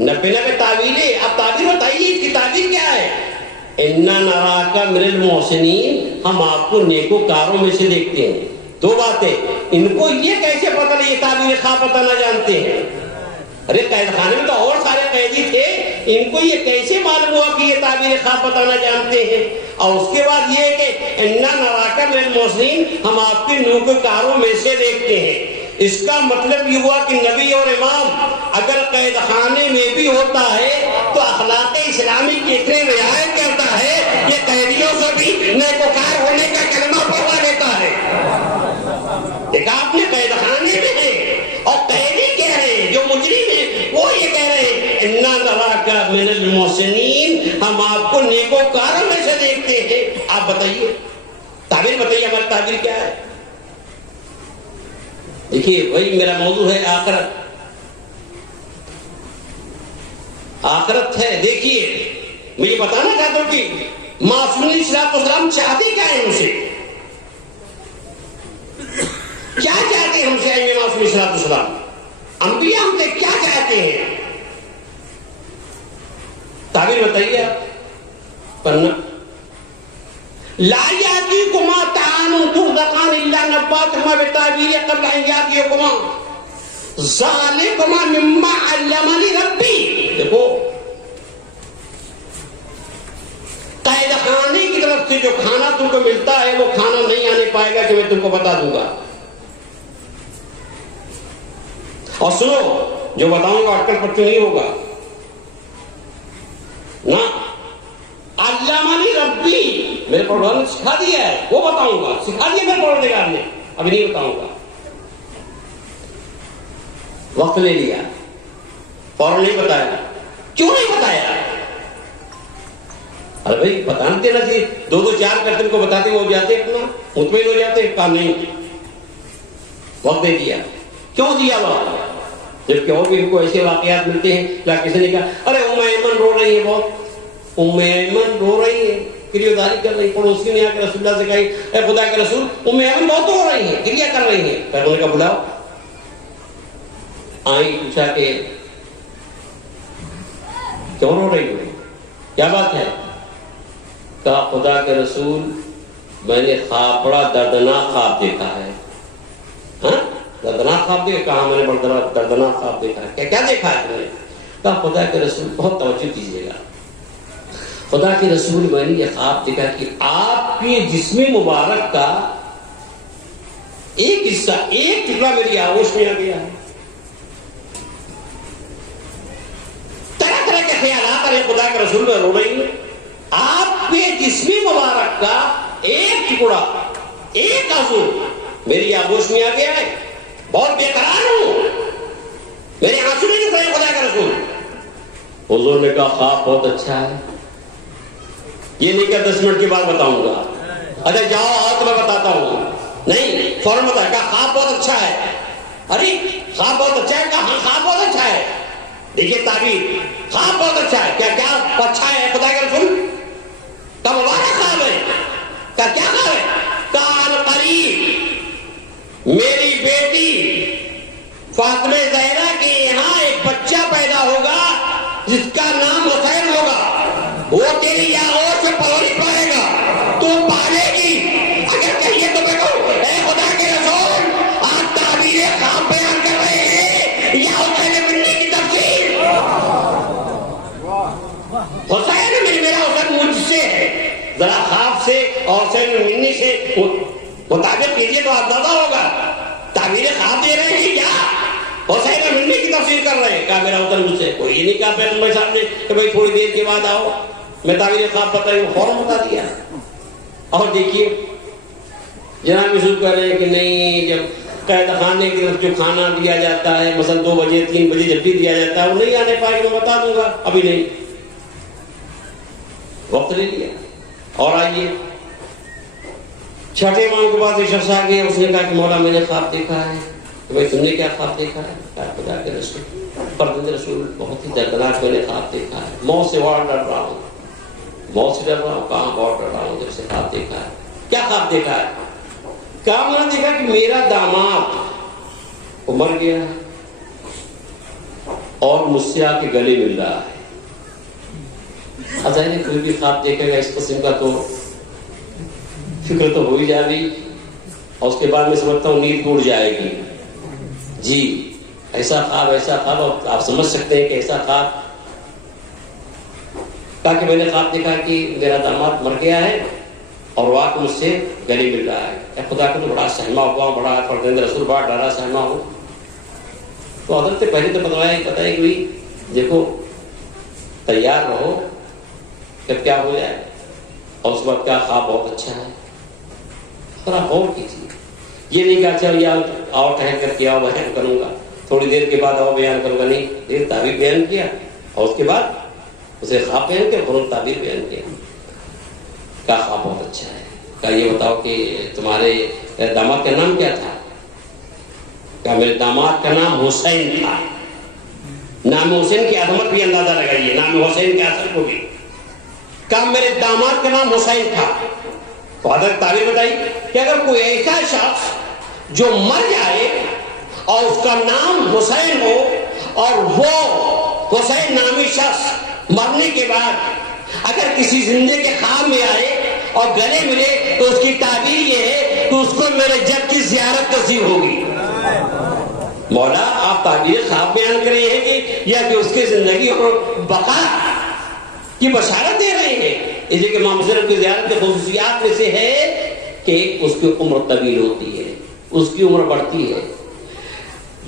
نبے تعویلیں، اب تعبیر بتائیے اس کی تعبیر کیا ہے؟ انا نراک من المحسنین، ہم آپ کو نیکوکاروں میں سے دیکھتے ہیں۔ دو باتیں، ان کو یہ کیسے پتہ نہیں، یہ تعبیر خواب پتہ نہ جانتے ہیں؟ ارے قید خانے میں تو اور سارے قیدی تھے، ان کو یہ کیسے معلوم ہوا کہ یہ تعبیر خواب بتانا جانتے ہیں؟ اور اس کے بعد یہ کہ انا نراک من المحسنین، ہم آپ کے نیکوکاروں میں سے دیکھتے ہیں۔ اس کا مطلب یہ ہوا کہ نبی اور امام اگر قید خانے میں بھی ہوتا ہے تو اخلاق اسلامی کی اتنی رعایت کرتا ہے، یہ قیدیوں سے بھی نیکوکار ہونے کا کلمہ پڑھوا دیتا ہے۔ دیکھا آپ نے قید خانے میں ہیں اور قیدی کہہ رہے ہیں جو مجرم ہیں وہ یہ کہہ رہے ہیں انا نراک من المحسنین، ہم آپ کو نیکوکاروں میں سے دیکھتے ہیں. آپ بتائیے تعبیر بتائیے ہماری تعبیر کیا ہے. دیکھیے وہی میرا موضوع ہے آخرت. آخرت ہے. دیکھیے مجھے بتانا چاہتا ہوں کہ معصوم علیہ الصلوۃ والسلام چاہتے کیا ہے ہم سے، کیا چاہتے ہیں ہم سے ائمہ معصوم علیہ الصلوۃ والسلام؟ انبیاء ہم سے کیا چاہتے ہیں؟ تعبیر بتائیے آپ. پڑھنا لا یاتیکما طعام ترزقان الا نباتهما بتعبیر قبل ان یاتیکما ذالکما مما علمنی ربی. دیکھو قید خانے کی طرف سے جو کھانا تم کو ملتا ہے وہ کھانا نہیں آنے پائے گا کہ میں تم کو بتا دوں گا. اور سنو جو بتاؤں گا اٹکل پٹکل نہیں ہوگا نا. علمنی ربی، میرے پروردگار نے سکھا دیا ہے وہ بتاؤں گا. سکھا دیا میرے پروردگار نے، ابھی نہیں بتاؤں گا. وقت لے لیا، فوراً نہیں بتایا. کیوں نہیں بتایا؟ ارے بھائی بتانا دینا چاہیے. دو دو چار کر تم کو بتاتے ہو جاتے اپنا مطمئن ہو جاتے. کہا نہیں، وقت دے دیا. کیوں دیا وقت؟ جبکہ اور بھی کو ایسے واقعات ملتے ہیں جہاں کسی نے کہا ارے ام ایمن رو رہی ہے بہت، ام ایمن رو رہی ہے، گریہداری کر رہی. پڑوسی نے آ کے رسول اللہ سے کہی اے خدا کے رسول ام ایمن بہت رو رہی ہے، گریہ کر رہی ہیں. پیغمبر نے کہا بلاؤ. آئی پوچھا کہ کیوں رو رہی ہو، کیا بات ہے؟ کہا خدا کے رسول میں نے خواب بڑا دردناک خواب دیکھا ہے. ہاں دردناک خواب دیکھا؟ کہا میں نے بڑا دردناک خواب دیکھا ہے. کیا دیکھا ہے تم نے؟ کہا خدا کے رسول بہت توجہ دیجیے گا، خدا کے رسول میں نے یہ خواب دیکھا کہ آپ کے جسم مبارک کا ایک حصہ، ایک ٹکڑا میری آغوش میں آ گیا ہے. طرح طرح کے خیالات ارے خدا کے رسول میں رو رہی ہیں. آپ کے جسم مبارک کا ایک ٹکڑا، ایک عضو میری آغوش میں آ گیا ہے. بہت بے قرار ہوں، میرے آنسو نہیں رک رہے خدا کا رسول. حضور نے کہا خواب بہت اچھا ہے. یہ نہیں کہ 10 منٹ کے بعد بتاؤں گا. اچھا جاؤ آؤ تو میں بتاتا ہوں. نہیں فوراً بتایا. کہا خواب بہت اچھا ہے. ارے خواب بہت اچھا ہے. کہا ہاں خواب بہت اچھا ہے. دیکھیے تعبیر، خواب بہت اچھا ہے. کیا اچھا ہے خدا کے رسول؟ کا مبارک خواب ہے. کیا خواب ہے؟ کان قریب میری بیٹی فاطمہ زہرا کے یہاں ایک بچہ پیدا ہوگا جس کا نام حسین ہوگا. وہ تیری آغوش میں پلوری پائے گا، تو پالے گی. اگر کہیے تو میں کہوں اے خدا کے رسول آپ تعبیر خواب بیان کر رہے ہیں یا حسین منی کی تفسیر؟ حسین میرا حسین مجھ سے ہے. ذرا خواب سے اور حسین منی سے مطابق کیجیے تو آپ زیادہ ہوگا. تعبیر خواب دے رہے ہیں کیا؟ حسین منی کی تفسیر کر رہے ہیں. کہا میرا حسین مجھ سے. کوئی یہ نہیں کہا پیغمبر صاحب نے کہ بھائی تھوڑی دیر کے بعد آؤ میں تعبیر خواب بتائی. فوراً بتا دیا. اور دیکھیے جناب یوسف کہہ رہے ہیں کہ نہیں، جب قید خانے کی طرف جو کھانا دیا جاتا ہے مثلا 2 بجے 3 بجے جب بھی دیا جاتا ہے وہ نہیں آنے پائے گا. میں بتا دوں گا ابھی نہیں. وقت لے لیا. اور آئیے چھٹے امام کے بعد ایک شخص آ گیا. اس نے کہا کہ مولا میں نے خواب دیکھا ہے. کہ بھائی تم نے کیا خواب دیکھا ہے؟ کہا خدا کے رسول پروردگار رسول بہت ہی دردناک میں نے خواب دیکھا ہے. موت سے بہت ڈر رہا ہوں، موت سے ڈر رہا ہوں. کہاں بہت ڈر رہا ہوں جب سے خواب دیکھا ہے. کیا خواب دیکھا ہے؟ کہا میں نے دیکھا کہ میرا داماد مر گیا ہے اور مجھ سے آ کے گلے مل رہا ہے. ظاہر ہے کوئی بھی خواب دیکھے گا اس قسم کا تو فکر تو ہو ہی جائے گی، اور اس کے بعد میں سمجھتا ہوں نیند ٹوٹ جائے گی. جی ایسا خواب آپ سمجھ سکتے ہیں کہ ایسا خواب. کہا کہ میں نے خواب دیکھا کہ میرا داماد مر گیا ہے اور وہ آ کے مجھ سے گلے مل رہا ہے. اے خدا کو تو بڑا سہما ہوا ہوں، بڑا فرزند رسول بڑا ڈرا سہما ہوں. تو حضرت سے پہلے تو بتایا کہ بھائی دیکھو تیار رہو کہ کیا ہو جائے. اور اس وقت کیا خواب بہت اچھا ہے. تھوڑا غور کیجیے. یہ نہیں کہا چل یار آؤ ٹہل کر کے آؤ بیان کروں گا، تھوڑی دیر کے بعد آؤ بیان کروں گا، نہیں، دیر تعبیر بیان کیا اور اس کے بعد اسے خواب بیان کیا، فوراً تعبیر بیان کیا. کہا خواب بہت اچھا ہے. کہا یہ بتاؤ کہ تمہارے داماد کا نام کیا تھا؟ کہا میرے داماد کا نام حسین تھا. نام حسین کی عظمت بھی اندازہ لگائیے، نام حسین کے اثر کو بھی. کہا میرے داماد کا نام حسین تھا. تو حضرت تعبیر بتائی کہ اگر کوئی ایسا شخص جو مر جائے اور اس کا نام حسین ہو اور وہ حسین نامی شخص مرنے کے بعد اگر کسی زندے کے خواب میں آئے اور گلے ملے تو اس کی تعبیر یہ ہے کہ اس کو میرے جد کی زیارت نصیب ہوگی. مولا آپ تعبیر خواب بیان کر رہے ہیں یا کہ اس کی زندگی اور بقا کی بشارت دے رہے ہیں. اس لیے کہ امام حسین کی زیارت کی خصوصیات میں سے ہے کہ اس کی عمر طویل ہوتی ہے، اس کی عمر بڑھتی ہے.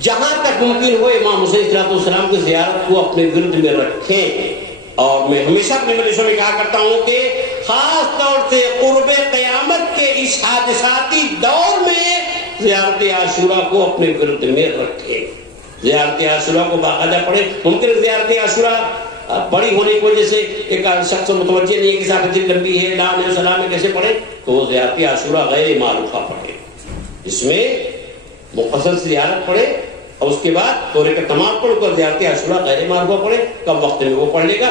جہاں تک ممکن ہو امام حسین علیہ السلام کی زیارت کو اپنے ورد میں رکھیں. اور میں ہمیشہ اپنے مجلسوں میں کہا کرتا ہوں کہ خاص طور سے قرب قیامت کے اس حادثاتی دور میں زیارت عاشورہ کو اپنے ورد میں رکھیں. زیارت عاشورہ کو باقاعدہ پڑھیں. ممکن ہے زیارت عاشورہ بڑی ہونے کی وجہ سے ایک شخص متوجہ نہیں ہے کہ صاحب لمبی ہے، لا علیہ السلام میں کیسے پڑھیں، تو وہ زیارت عاشورہ غیر معروفہ پڑھے. اس میں مختصر زیارت پڑھے اور اس کے بعد دورے کا تمام پڑھ کر زیارت عاشورہ غیر معروفہ پڑھے. کم وقت میں وہ پڑھ لے گا.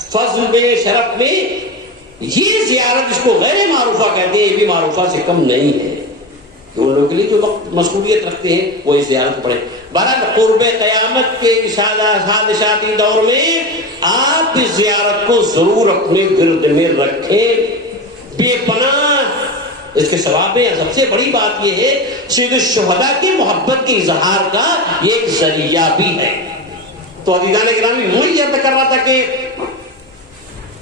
فضل میں شرف میں یہ زیارت جس کو غیر معروفہ کہتے ہیں یہ بھی معروفہ سے کم نہیں ہے. ان لوگوں کے لیے جو وقت مشغولیت رکھتے ہیں وہ اس زیارت پڑھیں. بہرحال قرب قیامت کے حادثاتی دور میں آپ اس زیارت کو ضرور اپنے گرد میں رکھیں. بے پناہ اس کے ثواب میں سب سے بڑی بات یہ ہے سید الشہداء کی محبت کے اظہار کا یہ ایک ذریعہ بھی ہے. تو عزیزان گرامی میں یہ عرض کر رہا تھا کہ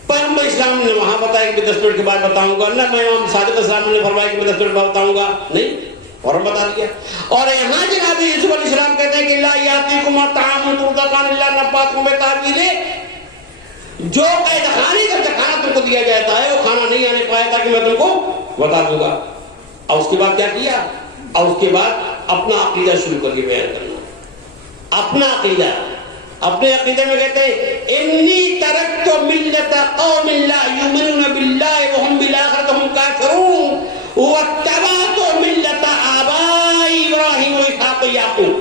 پیغمبر اسلام نے وہاں بتایا کہ 10 منٹ کے بعد بتاؤں گا، اللہ میں امام صادق اسلام نے فرمایا کہ 10 منٹ کے بعد بتاؤں گا، نہیں اور بتا دیا. اور یہاں جناب یوسف علیہ السلام کہتے ہیں کہ لا یاتیکم طعام ترزقان الا نباتکم بتاویلہ، جو قید خانے کا کھانا تم کو دیا جاتا ہے وہ کھانا نہیں آنے پائے گا کہ میں تم کو بتا دوں گا. اور اس کے بعد کیا کیا؟ اور اس کے بعد اپنا عقیدہ شروع کر کے بیان کرنا. اپنا عقیدہ، اپنے عقیدے میں کہتے ہیں انی ترکت ملت قوم لا یؤمنون باللہ وهم بالآخرۃ هم کافرون واتبعت ملت آبائی ابراہیم واسحاق ویعقوب.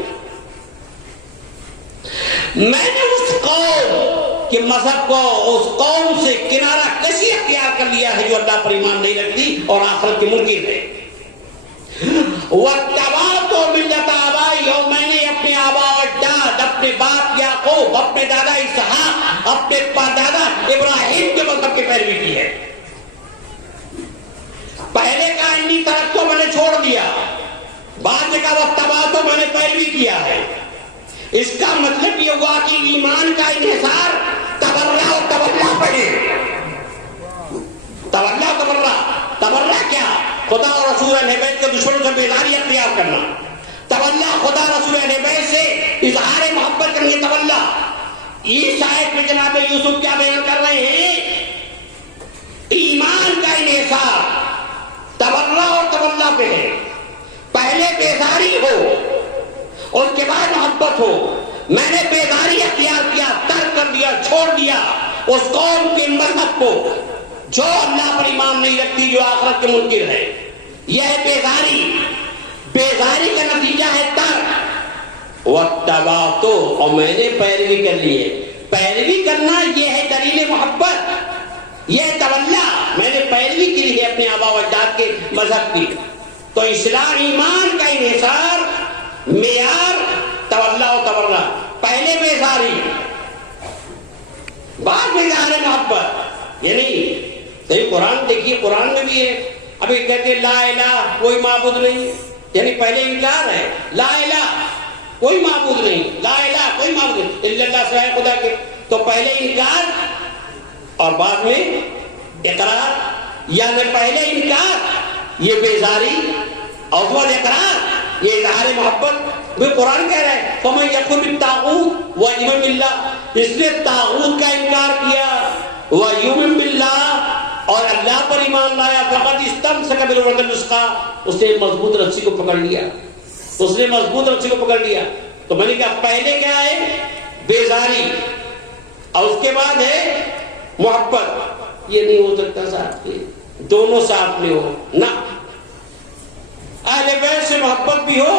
میں نے اس قوم کے مذہب کو، اس قوم سے کنارہ کشی اختیار کر لیا ہے جو اللہ پر ایمان نہیں رکھتی اور آخرت کے منکر ہے. واتبعت ملت آبائی، اور میں نے اپنے آبا و اجداد، اپنے باپ یعقوب، اپنے دادا اسحاق، اپنے دادا ابراہیم کے مذہب کی پیروی کی ہے. پہلے کا انی طرف تو میں نے چھوڑ دیا، بعد کا واتبعت تو میں نے پیروی کیا ہے. اس کا مطلب یہ ہوا کہ ایمان کا انحصار تبرہ و تبرہ پڑے. تبرہ و تبرہ، تبرہ کیا؟ خدا اور رسول اہل بیت کے دشمنوں سے بیداری اختیار کرنا. تولہ خدا رسول اہل بیت سے اظہار محبت کرنے. تولہ اس آیت میں جناب یوسف کیا بیان کر رہے ہیں؟ ایمان کا انحصار تولہ اور تولہ پہ ہے. پہلے بیداری ہو اور اس کے بعد محبت ہو. میں نے بیداری اختیار کیا، ترک کر دیا، چھوڑ دیا اس قوم کے مذہب کو جو اللہ پر ایمان نہیں رکھتی، جو آخرت کے منکر ہے. یہ ہے بیداری. بیداری کا نتیجہ ہے ترک. واتبعت، اور میں نے پیروی کر لی ہے. پیروی کرنا یہ ہے دلیل محبت، یہ ہے تولا. میں نے پیروی کی ہے اپنے آبا و اجداد کے مذہب کی. تو اسلام ایمان کا انحصار، معیار تولا و تبرہ. پہلے بیزاری، بعد میں اظہار محبت. یعنی صحیح قرآن دیکھیے، قرآن میں بھی ہے. ابھی کہتے ہیں لا الہ کوئی معبود نہیں، یعنی پہلے انکار ہے. لا الہ کوئی معبود نہیں، لا الہ کوئی معبود نہیں الا اللہ سوائے خدا کے. تو پہلے انکار اور بعد میں اقرار. یعنی پہلے انکار یہ بیزاری اور بعد اقرار یہ اظہار محبت. وہ قرآن کہہ رہا ہے فمن یکفر بالطاغوت ویؤمن باللہ، اس نے طاغوت کا انکار کیا ویؤمن باللہ اور اللہ پر ایمان لایا فقط استمسک بالعروۃ الوثقی، اس نے مضبوط رسی کو پکڑ لیا، اس نے مضبوط رسی کو پکڑ لیا. تو میں نے کہا پہلے کیا ہے؟ بیزاری، اور اس کے بعد ہے محبت. یہ نہیں ہو سکتا ساتھ میں، دونوں ساتھ میں ہو نہ. اہل بیت سے محبت بھی ہو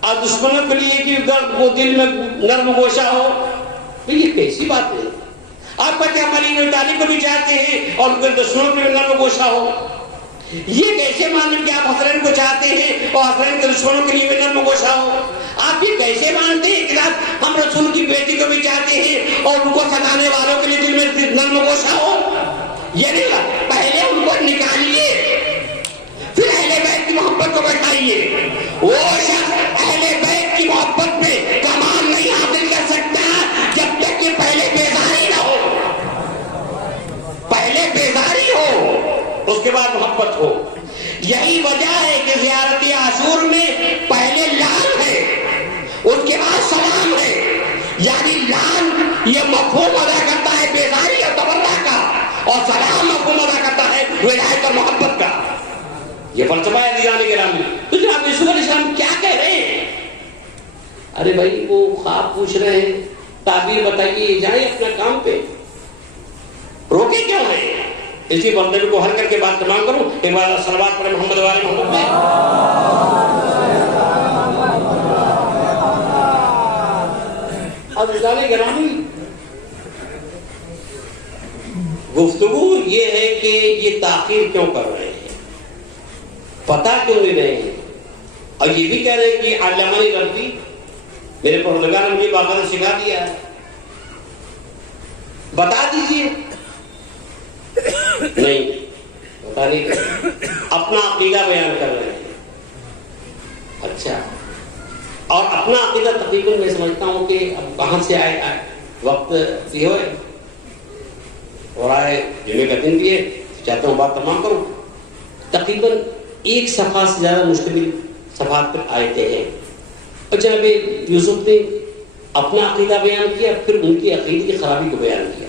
اور دشمنوں کے لیے کہ وہ دل میں نرم گوشہ ہو. یہ کیسی بات ہے؟ آپ کا کیا علی بن طالب کو بھی چاہتے ہیں اور ان کے دشمنوں کے لیے نرم گوشہ ہو؟ یہ کیسے مانیں کہ آپ حسنین کو چاہتے ہیں اور حسنین کے دشمنوں کے لیے بھی نرم گوشہ ہو؟ آپ یہ کیسے مانتے ہیں کہ ہم رسول کی بیٹی کو بھی چاہتے ہیں اور ان کو ستانے والوں کے لیے دل میں نرم گوشہ ہو؟ یہ نہیں، پہلے ان کو نکالیے پھر اہل بیت کی محبت کو بٹھائیے. وہ شخص اہل بیت کی محبت میں کمال نہیں حاصل کر سکتا جب تک کہ پہلے بیزاری نہ ہو. پہلے بیزاری ہو، اس کے بعد محبت ہو. یہی وجہ ہے کہ زیارت عاشور میں پہلے لعن ہے، اس کے بعد سلام ہے. یعنی لعن یہ مفہوم ادا کرتا ہے بیزاری اور تبرہ کا، اور سلام مفہوم ادا کرتا ہے ولایت اور محبت کا. یہ فلسفہ ہے عزیزان گرامی. تو جناب یوسف علیہ السلام کیا کہہ رہے ہیں؟ ارے بھائی وہ خواب پوچھ رہے ہیں، تعبیر بتائیے، جائیں اپنا کام پہ، روکے کیوں ہیں؟ اسی بندے کو حل کر کے بات تمام کروں. ایک بار صلوات پڑھیں محمد والے محمد میں. اب عزیزان گرامی گفتگو یہ ہے کہ یہ تاخیر کیوں کر رہے ہیں، پتا کیوں نہیں رہے ہیں. اور یہ بھی کہہ رہے ہیں کہ علمانی ربی، میرے پروردگار نے مجھے باقاعدہ سکھا دیا ہے، بتا دیجئے. نہیں بتا نہیں، اپنا عقیدہ بیان کر رہے ہیں. اچھا، اور اپنا عقیدہ تقریباً میں سمجھتا ہوں کہ اب کہاں سے آئے وقت یہ ہوئے اور آئے جمعے کا دن بھی ہے، چاہتا ہوں بات تمام کروں. تقریباً ایک صفحہ سے زیادہ مشتمل صفحات پر آیتیں ہیں. اور جناب یوسف نے اپنا عقیدہ بیان کیا، پھر ان کی عقیدے کی خرابی کو بیان کیا.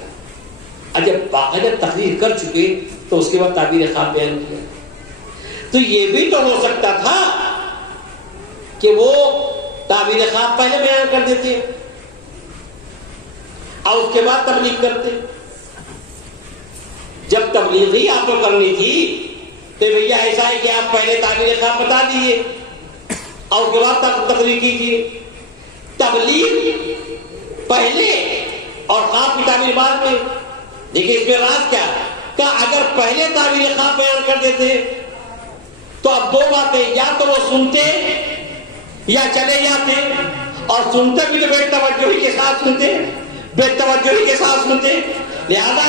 جب باقاعدہ تقریر کر چکے تو اس کے بعد تعبیر خواب بیان کیا. تو یہ بھی تو ہو سکتا تھا کہ وہ تعبیر خواب پہلے بیان کر دیتے اور اس کے بعد تبلیغ کرتے. جب تبلیغ ہی آپ کو کرنی تھی تو بھیا ایسا ہے کہ آپ پہلے تعبیر خواب بتا دیجیے اور اس کے بعد تقریر کیجیے. تبلیغ پہلے اور خواب کی تعبیر بعد میں. دیکھیں اس میں راز کیا ہے کہ اگر پہلے تعبیر خواب بیان کر دیتے تو اب دو باتیں، یا تو وہ سنتے یا چلے جاتے، اور سنتے بھی تو بے توجہی کے ساتھ سنتے، بے توجہی کے ساتھ سنتے. لہذا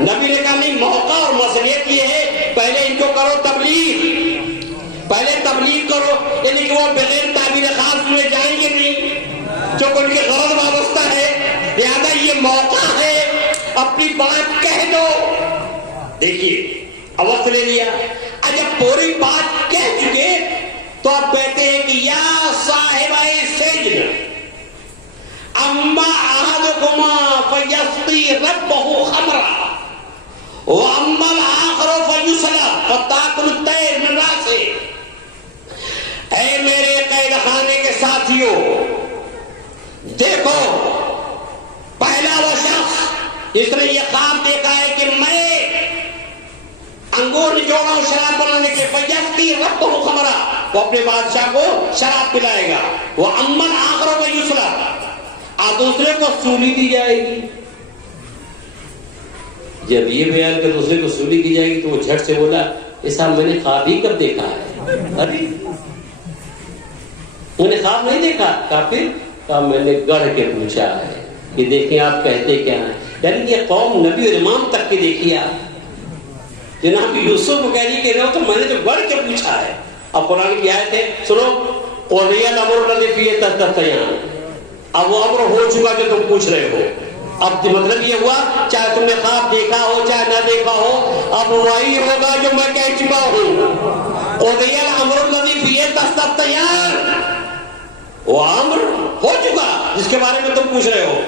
نبی نے کہا نہیں، موقع اور مصلحت یہ ہے پہلے ان کو کرو تبلیغ، پہلے تبلیغ کرو. یعنی کہ وہ بغیر تعبیر خواب سنے جائیں گے نہیں، جو ان کے غرض وابستہ ہے. لہذا یہ موقع ہے، اپنی بات کہہ دو. دیکھیے اب وقت لے لیا. جب پوری بات کہہ چکے تو آپ کہتے ہیں کہ یا صاحب سجن اما احدکما فیسقی ربہ خمرا واما الاخر فیسلب فتاکل الطیر من راسہ. اے میرے قید خانے کے ساتھیوں، دیکھو پہلا وہ شخص جس نے یہ خواب دیکھا ہے کہ میں انگور نچوڑا ہوں شراب بنانے کے، فیسقی ربہ خمرا، وہ اپنے بادشاہ کو شراب پلائے گا. وہ امن آخروں کا یسلب، اور دوسرے کو سولی دی جائے گی. جب یہ بیان کر دوسرے کو سولی دی جائے گی تو وہ جھٹ سے بولا ایسا میں نے خواب ہی کر دیکھا ہے. ارے میں نے خواب نہیں دیکھا. کافر کہا میں نے گڑھ کے پوچھا ہے کہ دیکھیں آپ کہتے کیا ہیں. یعنی یہ قوم نبی اور امام تک کی دیکھیے آپ. جناب یوسف کو کہہ رہی کہ تو میں نے تو گڑھ کے پوچھا ہے. اب قرآن کی آیت ہے، سنو قضی الامر الذی فیہ تستفتیان. اب وہ امر ہو چکا جو تم پوچھ رہے ہو. اب مطلب یہ ہوا چاہے تم نے خواب دیکھا ہو چاہے نہ دیکھا ہو، اب وہی ہوگا جو میں کہہ چکا ہوں. قضی الامر الذی فیہ تستفتیان، وہ امر ہو چکا جس کے بارے میں تم پوچھ رہے ہو.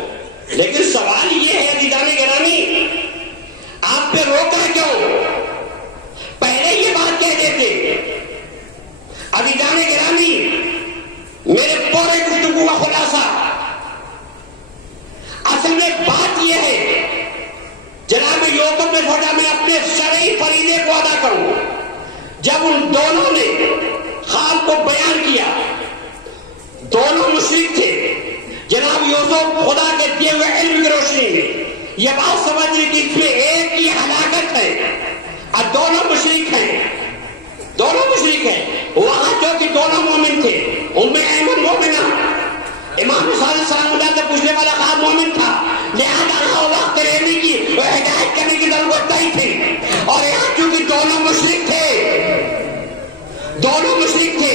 لیکن سوال یہ ہے عزیزان گرامی، آپ پہ روکا کیوں؟ اصل میں بات یہ ہے جناب یوسف نے سوچا میں اپنے شرعی فریضے کو ادا کروں. جب ان دونوں نے خواب کو بیان کیا، دونوں مشرک تھے. جناب یوسف خدا کے دیے ہوئے علم کی روشنی میں یہ بات سمجھ رہی کہ اس میں ایک کی ہلاکت ہے اور دونوں مشرک ہیں. دونوں مشرک ہیں. وہاں جو کہ دونوں مومن تھے، ام ایمن مومنہ، امام صلی اللہ علیہ وسلم سے پوچھنے والا خواب مومن تھا، لہذا نہ وقت رہنے کی ہدایت کرنے کی ضرورت نہیں تھی. اور یہاں چونکہ دونوں مشرک تھے، دونوں مشرک تھے،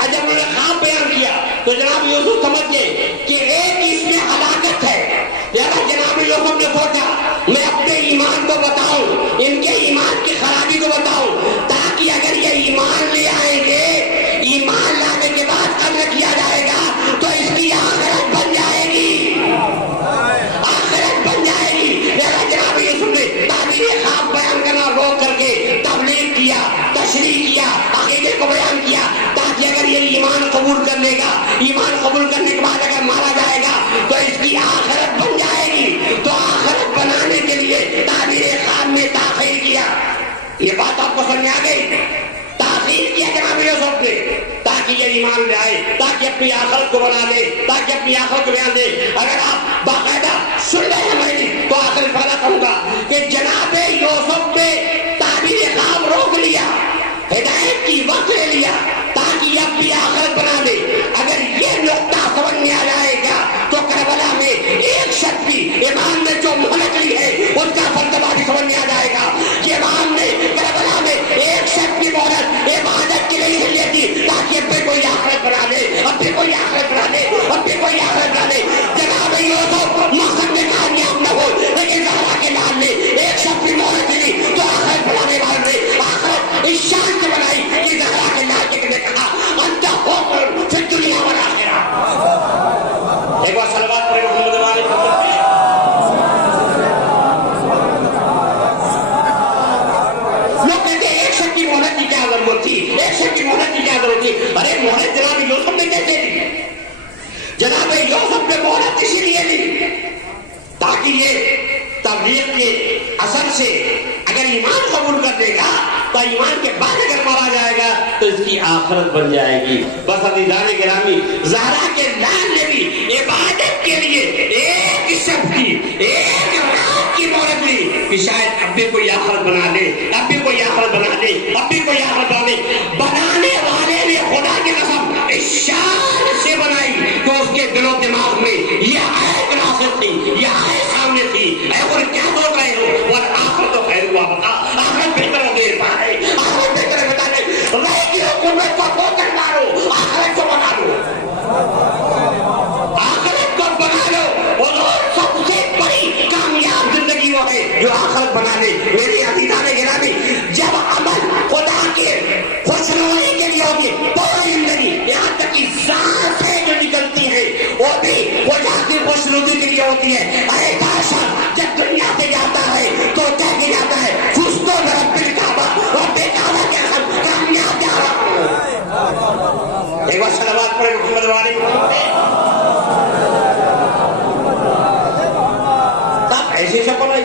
اور جب انہوں نے خواب بیان کیا تو جناب یوسف سمجھ گئے کہ ایک اس میں ہلاکت ہے. لہذا جناب یوسف نے سوچا میں اپنے ایمان کو بتاؤں، ان کے ایمان کی خرابی کو بتاؤں، تاکہ اگر یہ ایمان لے آئیں گے، ایمان لانے کے بعد قبر کیا جائے گا تو اس کی آخرت بن جائے گی، آخرت بن جائے گی. لہذا جناب یوسف نے تعبیر خواب بیان کرنا روک کر کے تبلیغ کیا، تشریح کیا، عقیدے کو بیان کیا، تاکہ اگر یہ ایمان قبول کر لے گا، ایمان قبول کرنے کے بعد اگر مارا جائے گا تو اس کی آخرت بن جائے گی. تو آخرت بنانے کے لیے تعبیر خواب میں تاخیر کیا. یہ بات آپ کو سمجھ آ گئی؟ تاخیر کیا جناب یوسف نے تاکہ یہ ایمان لے آئے، تاکہ اپنی آخرت کو بنا دے، تاکہ اپنی آخرت کو بیان دے. اگر آپ باقاعدہ سن رہے ہیں میری تو آخر فائدہ کروں گا کہ جناب یوسف نے تعبیر خواب روک لیا، ہدایت کی وقت لے لیا تاکہ یہ اپنی آخرت بنا دے. اگر یہ نقطہ سمجھ میں آ جائے گا تو کربلا میں ایک شخص بھی امام نے جو مہلت لی ہے اس کا مرتبہ بھی سمجھ میں آ جائے گا کہ امام نے کربلا میں ایک شخص کی مہلت عبادت کی نہیں لی تھی تاکہ اب بھی کوئی آخرت بنا دے، اب بھی کوئی آخرت بنا دے، اب بھی کوئی آخرت بنا دے. جناب یوسف مقصد میں کامیاب نہ ہو، لیکن زہرا کے لال نے ایک شخص کی مہلت لی تو آخرت بنانے والے نے آخرت اس شان سے بنائی کہ زہرا کے لال نے کہا انت ہو پھر دنیا بنا کے ایک بار صلوات پڑھیں محمد والے لوگ کہتے ہیں ایک شخص کی مہلت کی کیا ضرورت تھی، ایک شخص کی مہلت کی کیا ضرورت تھی. ارے مہلت جناب یوسف نے کیسے لی؟ جناب یوسف نے مہلت اسی لیے لی تاکہ یہ تبلیغ کے اثر سے اگر ایمان قبول کر دے گا تو ایمان کے بعد اگر مارا جائے گا تو اس کی آخرت بن جائے گی. بس عزیزان گرامی، زہرا کے لال نے بھی عبادت کے لیے ایک شخص کی، ایک رات کی مہلت لی کہ شاید اب بھی کوئی آخرت بنا دے، اب بھی کوئی آخرت بنا دے، اب بھی کوئی آخرت بنا دے. بنانے والے نے خدا کی قسم اس شان سے بنائی کہ اس کے دل و دماغ میں یہ آیت ناصر تھی، یہ آیت سامنے تھی. اے اور کیا سوچ رہے ہو؟ اور آخرت تو خیر ہوا بتا، آخرت بہتر ہو گئی پائے، آخرت بہتر بتا دے. رہے کی حکومت کو کھو کر مارو، آخرت کو بنا لو، آخرت کو بنا لو. اور سب سے بڑی کامیاب زندگی وہ ہے جو آخرت بنا دے. میری عزیزان گرامی، جب عمل خدا کے خوشنودی کے لیے ہوگی پوری زندگی، یہاں تک کہ ذاتیں جو نکلتی ہیں وہ بھی خدا کی خوشنودی کے لیے ہوتی ہے. ارے بادشاہ جب دنیا سے جاتا ہے تو کہہ کے جاتا ہے فستو رب الکعبہ، رب کعبہ کے ہم کامیاب جا رہا ہوں. ایک بار صلوات پڑھیں محمد والے. تب ایسے شب بنائی،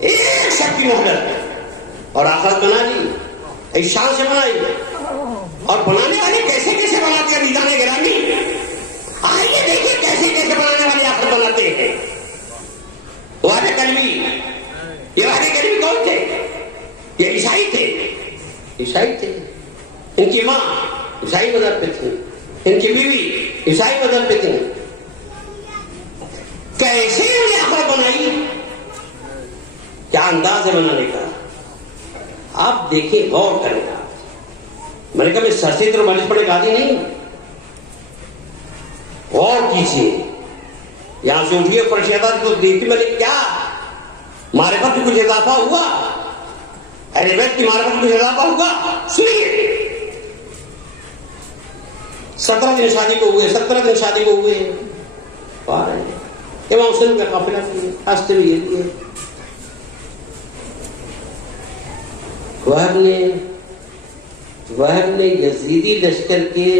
ایک شب کی مہلت اور آخرت بنا لی، ایک شان سے بنائی. اور بنانے والے کیسے کیسے بناتے ہیں عزیزان گرامی؟ آئیے دیکھیے کیسے کیسے بنانے والے آخرت بناتے ہیں. وعدہ کلمی، یہ وعدہ کلمی کون تھے؟ یہ عیسائی تھے، عیسائی تھے. ان کی ماں عیسائی مذہب پہ تھی، ان کی بیوی عیسائی مذہب پہ تھی. کیسے انہیں آخرت بنائی؟ کیا انداز ہے بنانے کا؟ آپ دیکھیں، غور کریں. میں نے کہا میں سرسید اور مالش پڑھنے کا عادی نہیں ہوں. غور کیجیے، یہاں سے اٹھیے پرشیدات کو دیکھیے. میں نے کیا معرفت میں کچھ اضافہ ہوا؟ اہل بیت کی معرفت میں کچھ اضافہ ہوا؟ سنیے. 17 دن شادی کو ہوئے، 17 دن شادی کو ہوئے. امام حسین کا قافلہ کیے، راستے میں یہ دیے. وہب نے یزیدی لشکر کے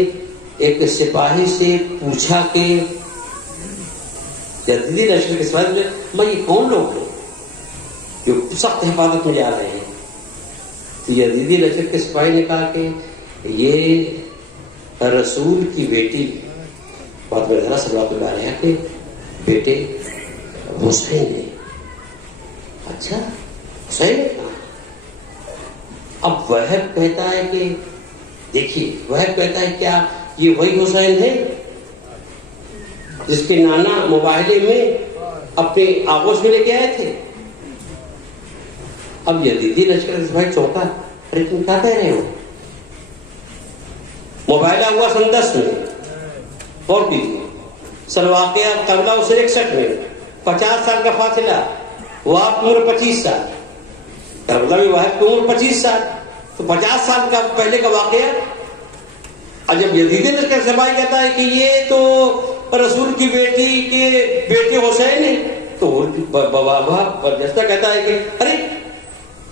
ایک سپاہی سے پوچھا کہ یزیدی لشکر کے سپاہی میں یہ کون لوگ ہیں جو سخت حفاظت میں جا رہے ہیں؟ تو یزیدی لشکر کے سپاہی نے کہا کہ یہ رسول کی بیٹی بات میں ذرا سب بات میں رہا کہ بیٹے حسین نے. اچھا حسین نے کہا. اب وہب کہتا ہے کہ دیکھیے وہب کہتا ہے کیا یہ وہی حسین ہے جس کے نانا مباہلے میں اپنے آغوش میں لے کے آئے تھے؟ اب یزیدی لشکر کے سپاہی چونکا. ارے تم کیا کہہ رہے ہو؟ مباہلہ ہوا سن 10 میں اور کیجیے سن واقعہ قبلہ 61 میں 50 سال کا فاصلہ. وہ آپ کی عمر 25 سال. کربلا میں واحد کی عمر 25 سال تو 50 سال کا پہلے کا واقعہ. اور جب یزیدی لشکر سپاہی کہتا ہے کہ یہ تو رسول کی بیٹی کے بیٹے حسین ہیں تو بابا جیسا کہتا ہے کہ ارے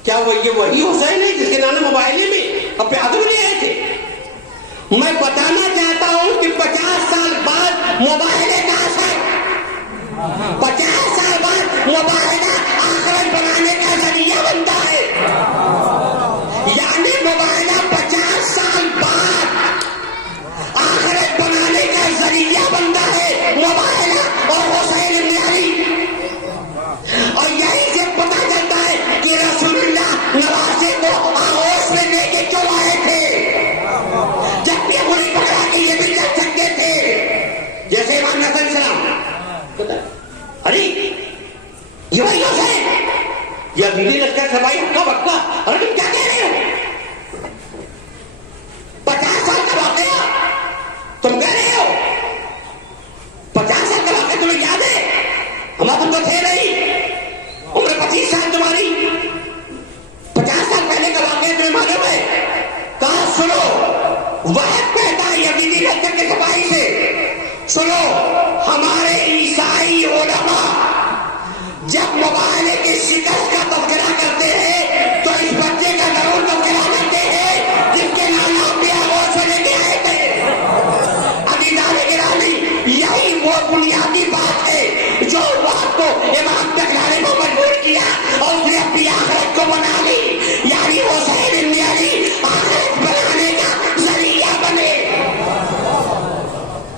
کیا وہ یہ وہی حسین ہے جس کے نانا موبائل میں اپنے ہاتھوں میں آئے تھے؟ میں بتانا چاہتا ہوں کہ 50 سال بعد مباہلے کا اثر 50 سال بعد مباہلہ آخرت بنانے کا ذریعہ بنتا ہے. یعنی مباہلہ 50 سال بعد آخرت بنانے کا ذریعہ بنتا ہے مباہلہ اور حسین ابن علی. اور یہی سے پتہ چلتا ہے کہ رسول اللہ نواسے کو آغوش میں لے کے کیوں آئے تھے. جب بھی انگلی پکڑا کے یہ بھی کر سکتے تھے جیسے امام حسن علیہ السلام. ارے یہ وہی حسین یا یزیدی لشکر سپاہی ہکا بکا. ارے تم کیا کہہ رہے ہو؟ 50 سال کا واقعہ تم کہہ رہے ہو؟ 50 سال کا واقعہ تمہیں یاد ہے؟ ہمارا تم تو تھے نہیں. عمر 25 سال تمہاری. 50 سال پہلے کا واقعہ تمہیں معلوم ہے؟ کہاں سنو وحد کہتا ہے یزیدی لشکر کے سپاہی سے سنو ہمارے عیسائی علماء جب مباہلے کی شکست کا تذکرہ کرتے ہیں تو اس بچے کا ضرور تذکرہ کرتے ہیں جس کے نانا بھی آغوش میں لے کے آئے تھے. عزیزان گرامی یہی وہ بنیادی بات ہے جو بات کو امام ٹکرانے کو مجبور کیا اور اس نے اپنی آخرت کو بنا لی. یعنی حسین ابن علی آخرت بنانے کا ذریعہ بنے.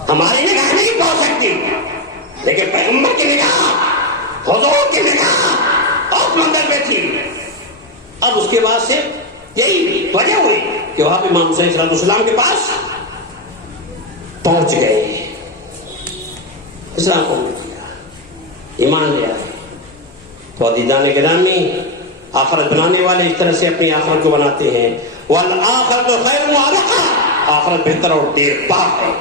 ہماری نگاہ نہیں پہنچ سکتی لیکن پیغمبر کی نگاہ حضور کی نگاہ اس منظر میں تھی. اب اس کے بعد سے یہی وجہ ہوئی کہ وہاں پہ امام حسین صلی اللہ علیہ وسلم کے پاس پہنچ گئے. اسلام کو کیا ایمان لے آئے. تو عزیزان گرامی آخرت بنانے والے اس طرح سے اپنی آخرت کو بناتے ہیں. والآخرت خیر وابقا. آخرت بہتر اور دیر پا ہے.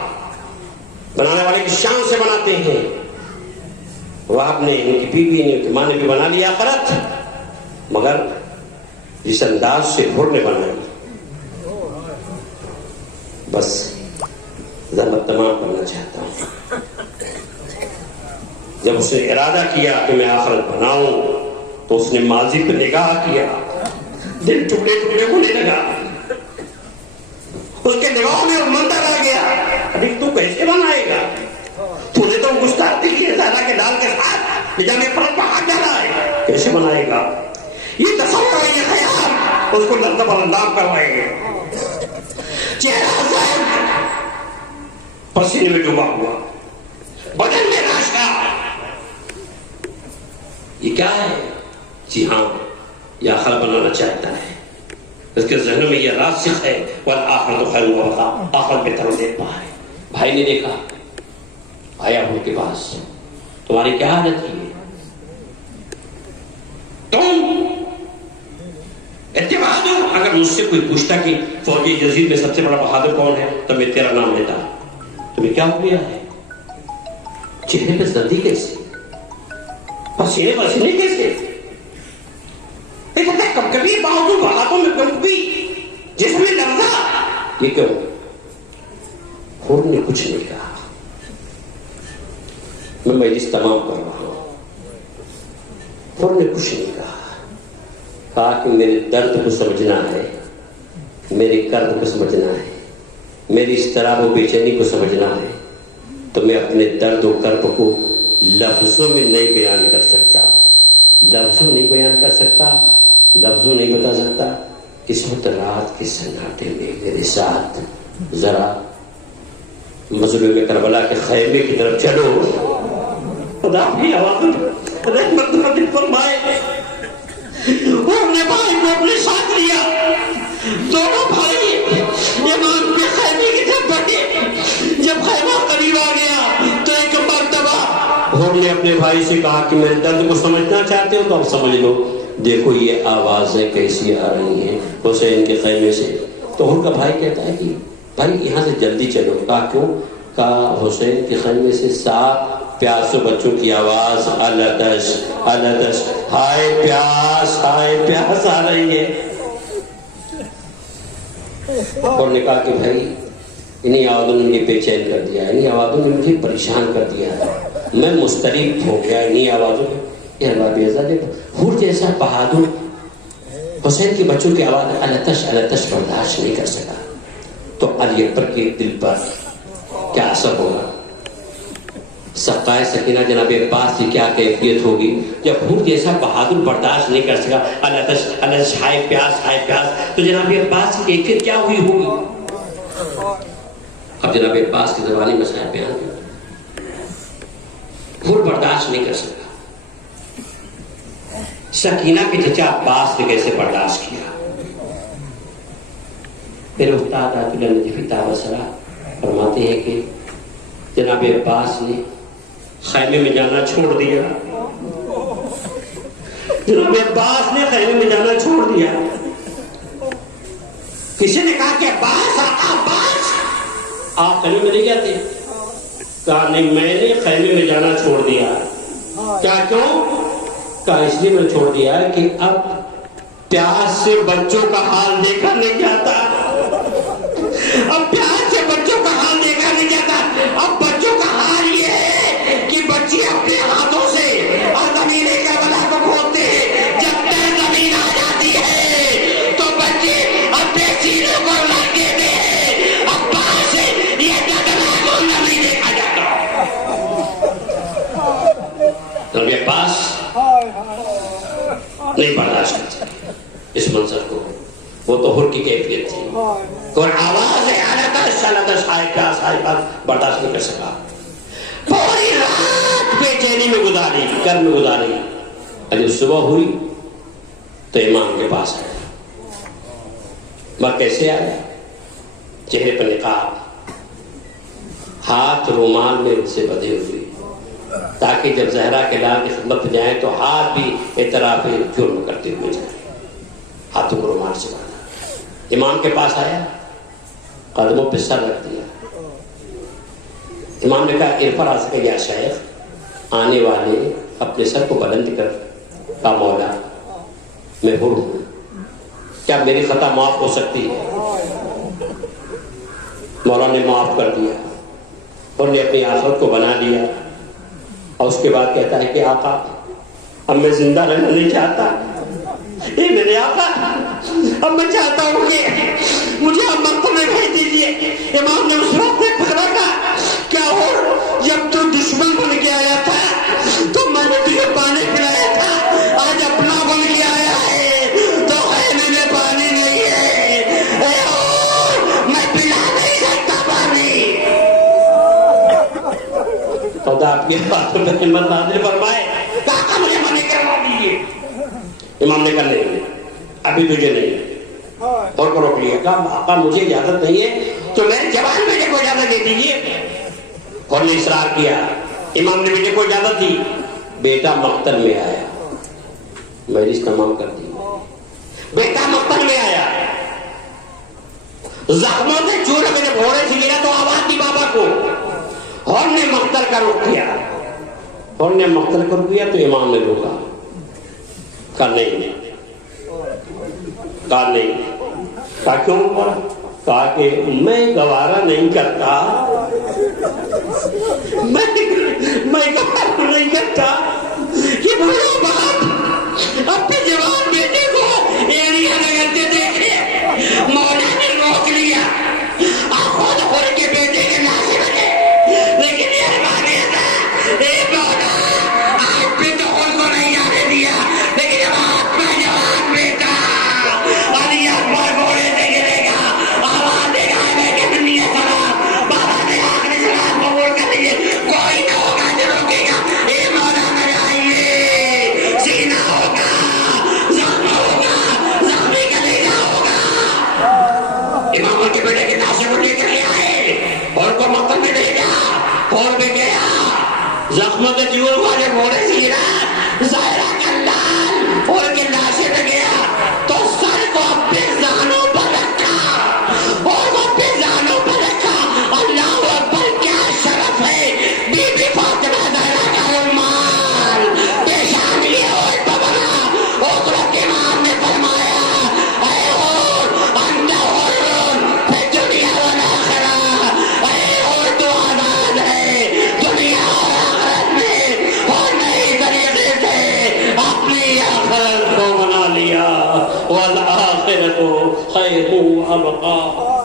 بنانے والے کی شان سے بناتے ہیں. وہ آپ نے ان کی بیوی نے ان کی ماں نے بھی بنا لی آخرت مگر جس انداز سے حر نے بنائی. بس ضرورت تمام کرنا چاہتا ہوں. جب اس نے ارادہ کیا کہ میں آخرت بناؤں تو اس نے ماضی پہ نگاہ کیا. دل ٹکڑے ٹکڑے ہونے لگا. اس کے نگاہوں میں منظر آ گیا ابھی تو کیسے بنائے گا؟ تو نے تو گستاخی کی زہرا کے ڈال کے ساتھ نجام پرت پر ہاتھ ڈالا ہے. کیسے بنائے گا؟ یہ تصور ہے یہ خیال اس کو لذت پر اندام کروائیں گے. چہرہ زرد پسینے میں ڈوبا ہوا بدن میں ناشتا. یہ کیا ہے؟ جی ہاں یہ آخرت بنانا چاہتا ہے. اس کے ذہن میں یہ راسخ ہے والآخرت خیر وابقا. آخرت بہتر دیر پا ہے. بھائی نے دیکھا آیا ان کے پاس تمہاری کیا حالت ہے؟ تم اتباع دو. اگر مجھ سے کوئی پوچھتا کہ فوجی یزید میں سب سے بڑا بہادر کون ہے تو میں تیرا نام لیتا. تمہیں کیا ہو گیا ہے؟ چہرے پہ سردی کیسے؟ پسینے پسینے کیسے؟ کبھی باؤں ہاتھوں میں کبھی جسم میں لرزا. یہ کیوں؟ حر نے کچھ نہیں کہا. میں مجلس تمام کر رہا ہوں. حر نے کچھ نہیں کہا. کہا کہ میرے درد کو سمجھنا ہے, میرے کرب کو سمجھنا ہے, میری اضطراب و بے چینی کو سمجھنا ہے تو میں اپنے درد و کرب کو لفظوں میں نہیں بیان کر سکتا، لفظوں نہیں بیان کر سکتا، لفظوں نہیں بتا سکتا. اس وقت رات کے سناٹے میں میرے ساتھ ذرا مظلوم کربلا کے خیمے کی طرف چلو. خدا کی آواز رحمت نبی فرمائے اپنے بھائی کو اپنے ساتھ لیا. دونوں بھائی امام کے خیمے کی طرف بڑھے. جب خیمہ قریب آ گیا تو ایک مرتبہ ہم نے اپنے بھائی سے کہا کہ میرے درد کو سمجھنا چاہتے ہو تو اب سمجھ لو. دیکھو یہ آوازیں کیسی آ رہی ہیں حسین کے خیمے سے. تو ان کا بھائی کہتا ہے کہ بھائی یہاں سے جلدی چلو. کہا کیوں؟ کہا حسین کے خیمے سے 7 پیاسوں بچوں کی آواز الدش الدش ہائے پیاس آ رہی ہے. اور نے کہا کہ بھائی انہیں آوازوں نے مجھے بے چین کر دیا، انہیں آوازوں نے مجھے پریشان کر دیا ہے، میں مضطرب ہو گیا انہیں آوازوں میں. حور جیسا بہادر حسین کے بچوں کی آواز التش التش برداشت نہیں کر سکا تو علی اکبر کے دل پر کیا اثر ہوگا؟ سقائے سکینہ جناب عباس کی کیا کیفیت ہوگی جب حور جیسا بہادر برداشت نہیں کر سکا التش التش ہائے پیاس تو جناب عباس کی کیفیت کیا ہوئی ہوگی؟ اب جناب عباس کی زبانی مسائل بیان حور برداشت نہیں کر سکا. سکینہ کے چچا عباس نے کیسے برداشت کیا؟ میرے استاد آیت اللہ نجفی طاہر فرماتے ہیں کہ جناب عباس نے خیمے میں جانا چھوڑ دیا. جناب عباس نے خیمے میں جانا چھوڑ دیا. کسی نے کہا کہ عباس آپ خیمے میں نہیں جاتے؟ کہا نہیں میں نے خیمے میں جانا چھوڑ دیا. کیا کیوں؟ کہا اس لیے میں چھوڑ دیا ہے کہ اب پیاس سے بچوں کا حال دیکھا نہیں جاتا. اب پیاس سے بچوں کا حال دیکھا نہیں جاتا. اب بچوں کا حال یہ ہے کہ بچے اپنے ہاتھوں سے اور زمین کربلا کو کھودتے ہیں. جب تک زمین آ جاتی ہے تو بچے اپنے سینوں کو لگے ہیں. اب باہر سے یہ کربلا کو نہیں دیکھا جاتا. تو یہ پاس نہیں برداشت کرتا اس منظر کو. وہ تو حر کی کیفیت تھی. کوئی آواز ہے برداشت نہیں کر سکا. پوری رات بے چینی میں گزاری، گھر میں گزاری. جب صبح ہوئی تو امام کے پاس آیا. میں کیسے آیا؟ چہرے پر نقاب، ہاتھ رومال میں سے بدھے ہوئے تاکہ جب زہرا کے لال کی خدمت پہ جائیں تو ہاتھ بھی اعتراف جرم کرتے ہوئے جائیں. ہاتھوں کو رومال سے باندھا. امام کے پاس آیا، قدموں پہ سر رکھ دیا. امام نے کہا ارفع راسک یا شیخ. آنے والے اپنے سر کو بلند کر. کہا مولا میں حر ہوں، کیا میری خطا معاف ہو سکتی ہے؟ مولا نے معاف کر دیا اور نے اپنی آخرت کو بنا لیا. اور اس کے بعد کہتا ہے کہ آقا اب میں زندہ رہنا نہیں چاہتا. اے میرے آقا اب میں چاہتا ہوں کہ مجھے اب مکہ میں بھیج دیجیے. امام نے اس وقت میں پکڑا کہا کیا ہو جب تو دشمن بن کے آیا تھا تو میں نے تجھے پانی پلایا تھا. آج اپنا بن کے آیا ہے تو خیمے میں پانی نہیں ہے. میں پلا نہیں سکتا پانی. خدا اپنی باتوں پر ہمت نازل فرمائے. کہا مجھے منع کروا دیجیے. امام نے کہا نہیں ابھی تجھے نہیں. اور کو روک لیا. کہا آقا مجھے اجازت نہیں ہے تو میں جوان بیٹے کو اجازت دے دیجیے. اور نے اصرار کیا. امام نے بیٹے کو اجازت دی. بیٹا مقتل میں آیا. مجلس تمام کر دی. بیٹا مقتل میں آیا. زخموں سے چور اگر گھوڑے سے گرا تو آواز دی بابا کو. اور نے مقتل کا رخ کیا. اور نے مقتل کا رخ کیا تو امام نے روکا. کہا نہیں. کہا نہیں. کہا کیوں؟ کہا کہ میں گوارا نہیں کرتا. میں گوارا نہیں کرتا کہ بڑا باپ اپنے جوان بیٹے کو ایڑیاں لگاتے دیکھے. مولا نے روک لیا. خود خود کے بیٹے کے ناصر ہے لیکن یہ مانے تھا اے مولا فرض کو بنا لیا، والآخرۃ خیر و ابقیٰ۔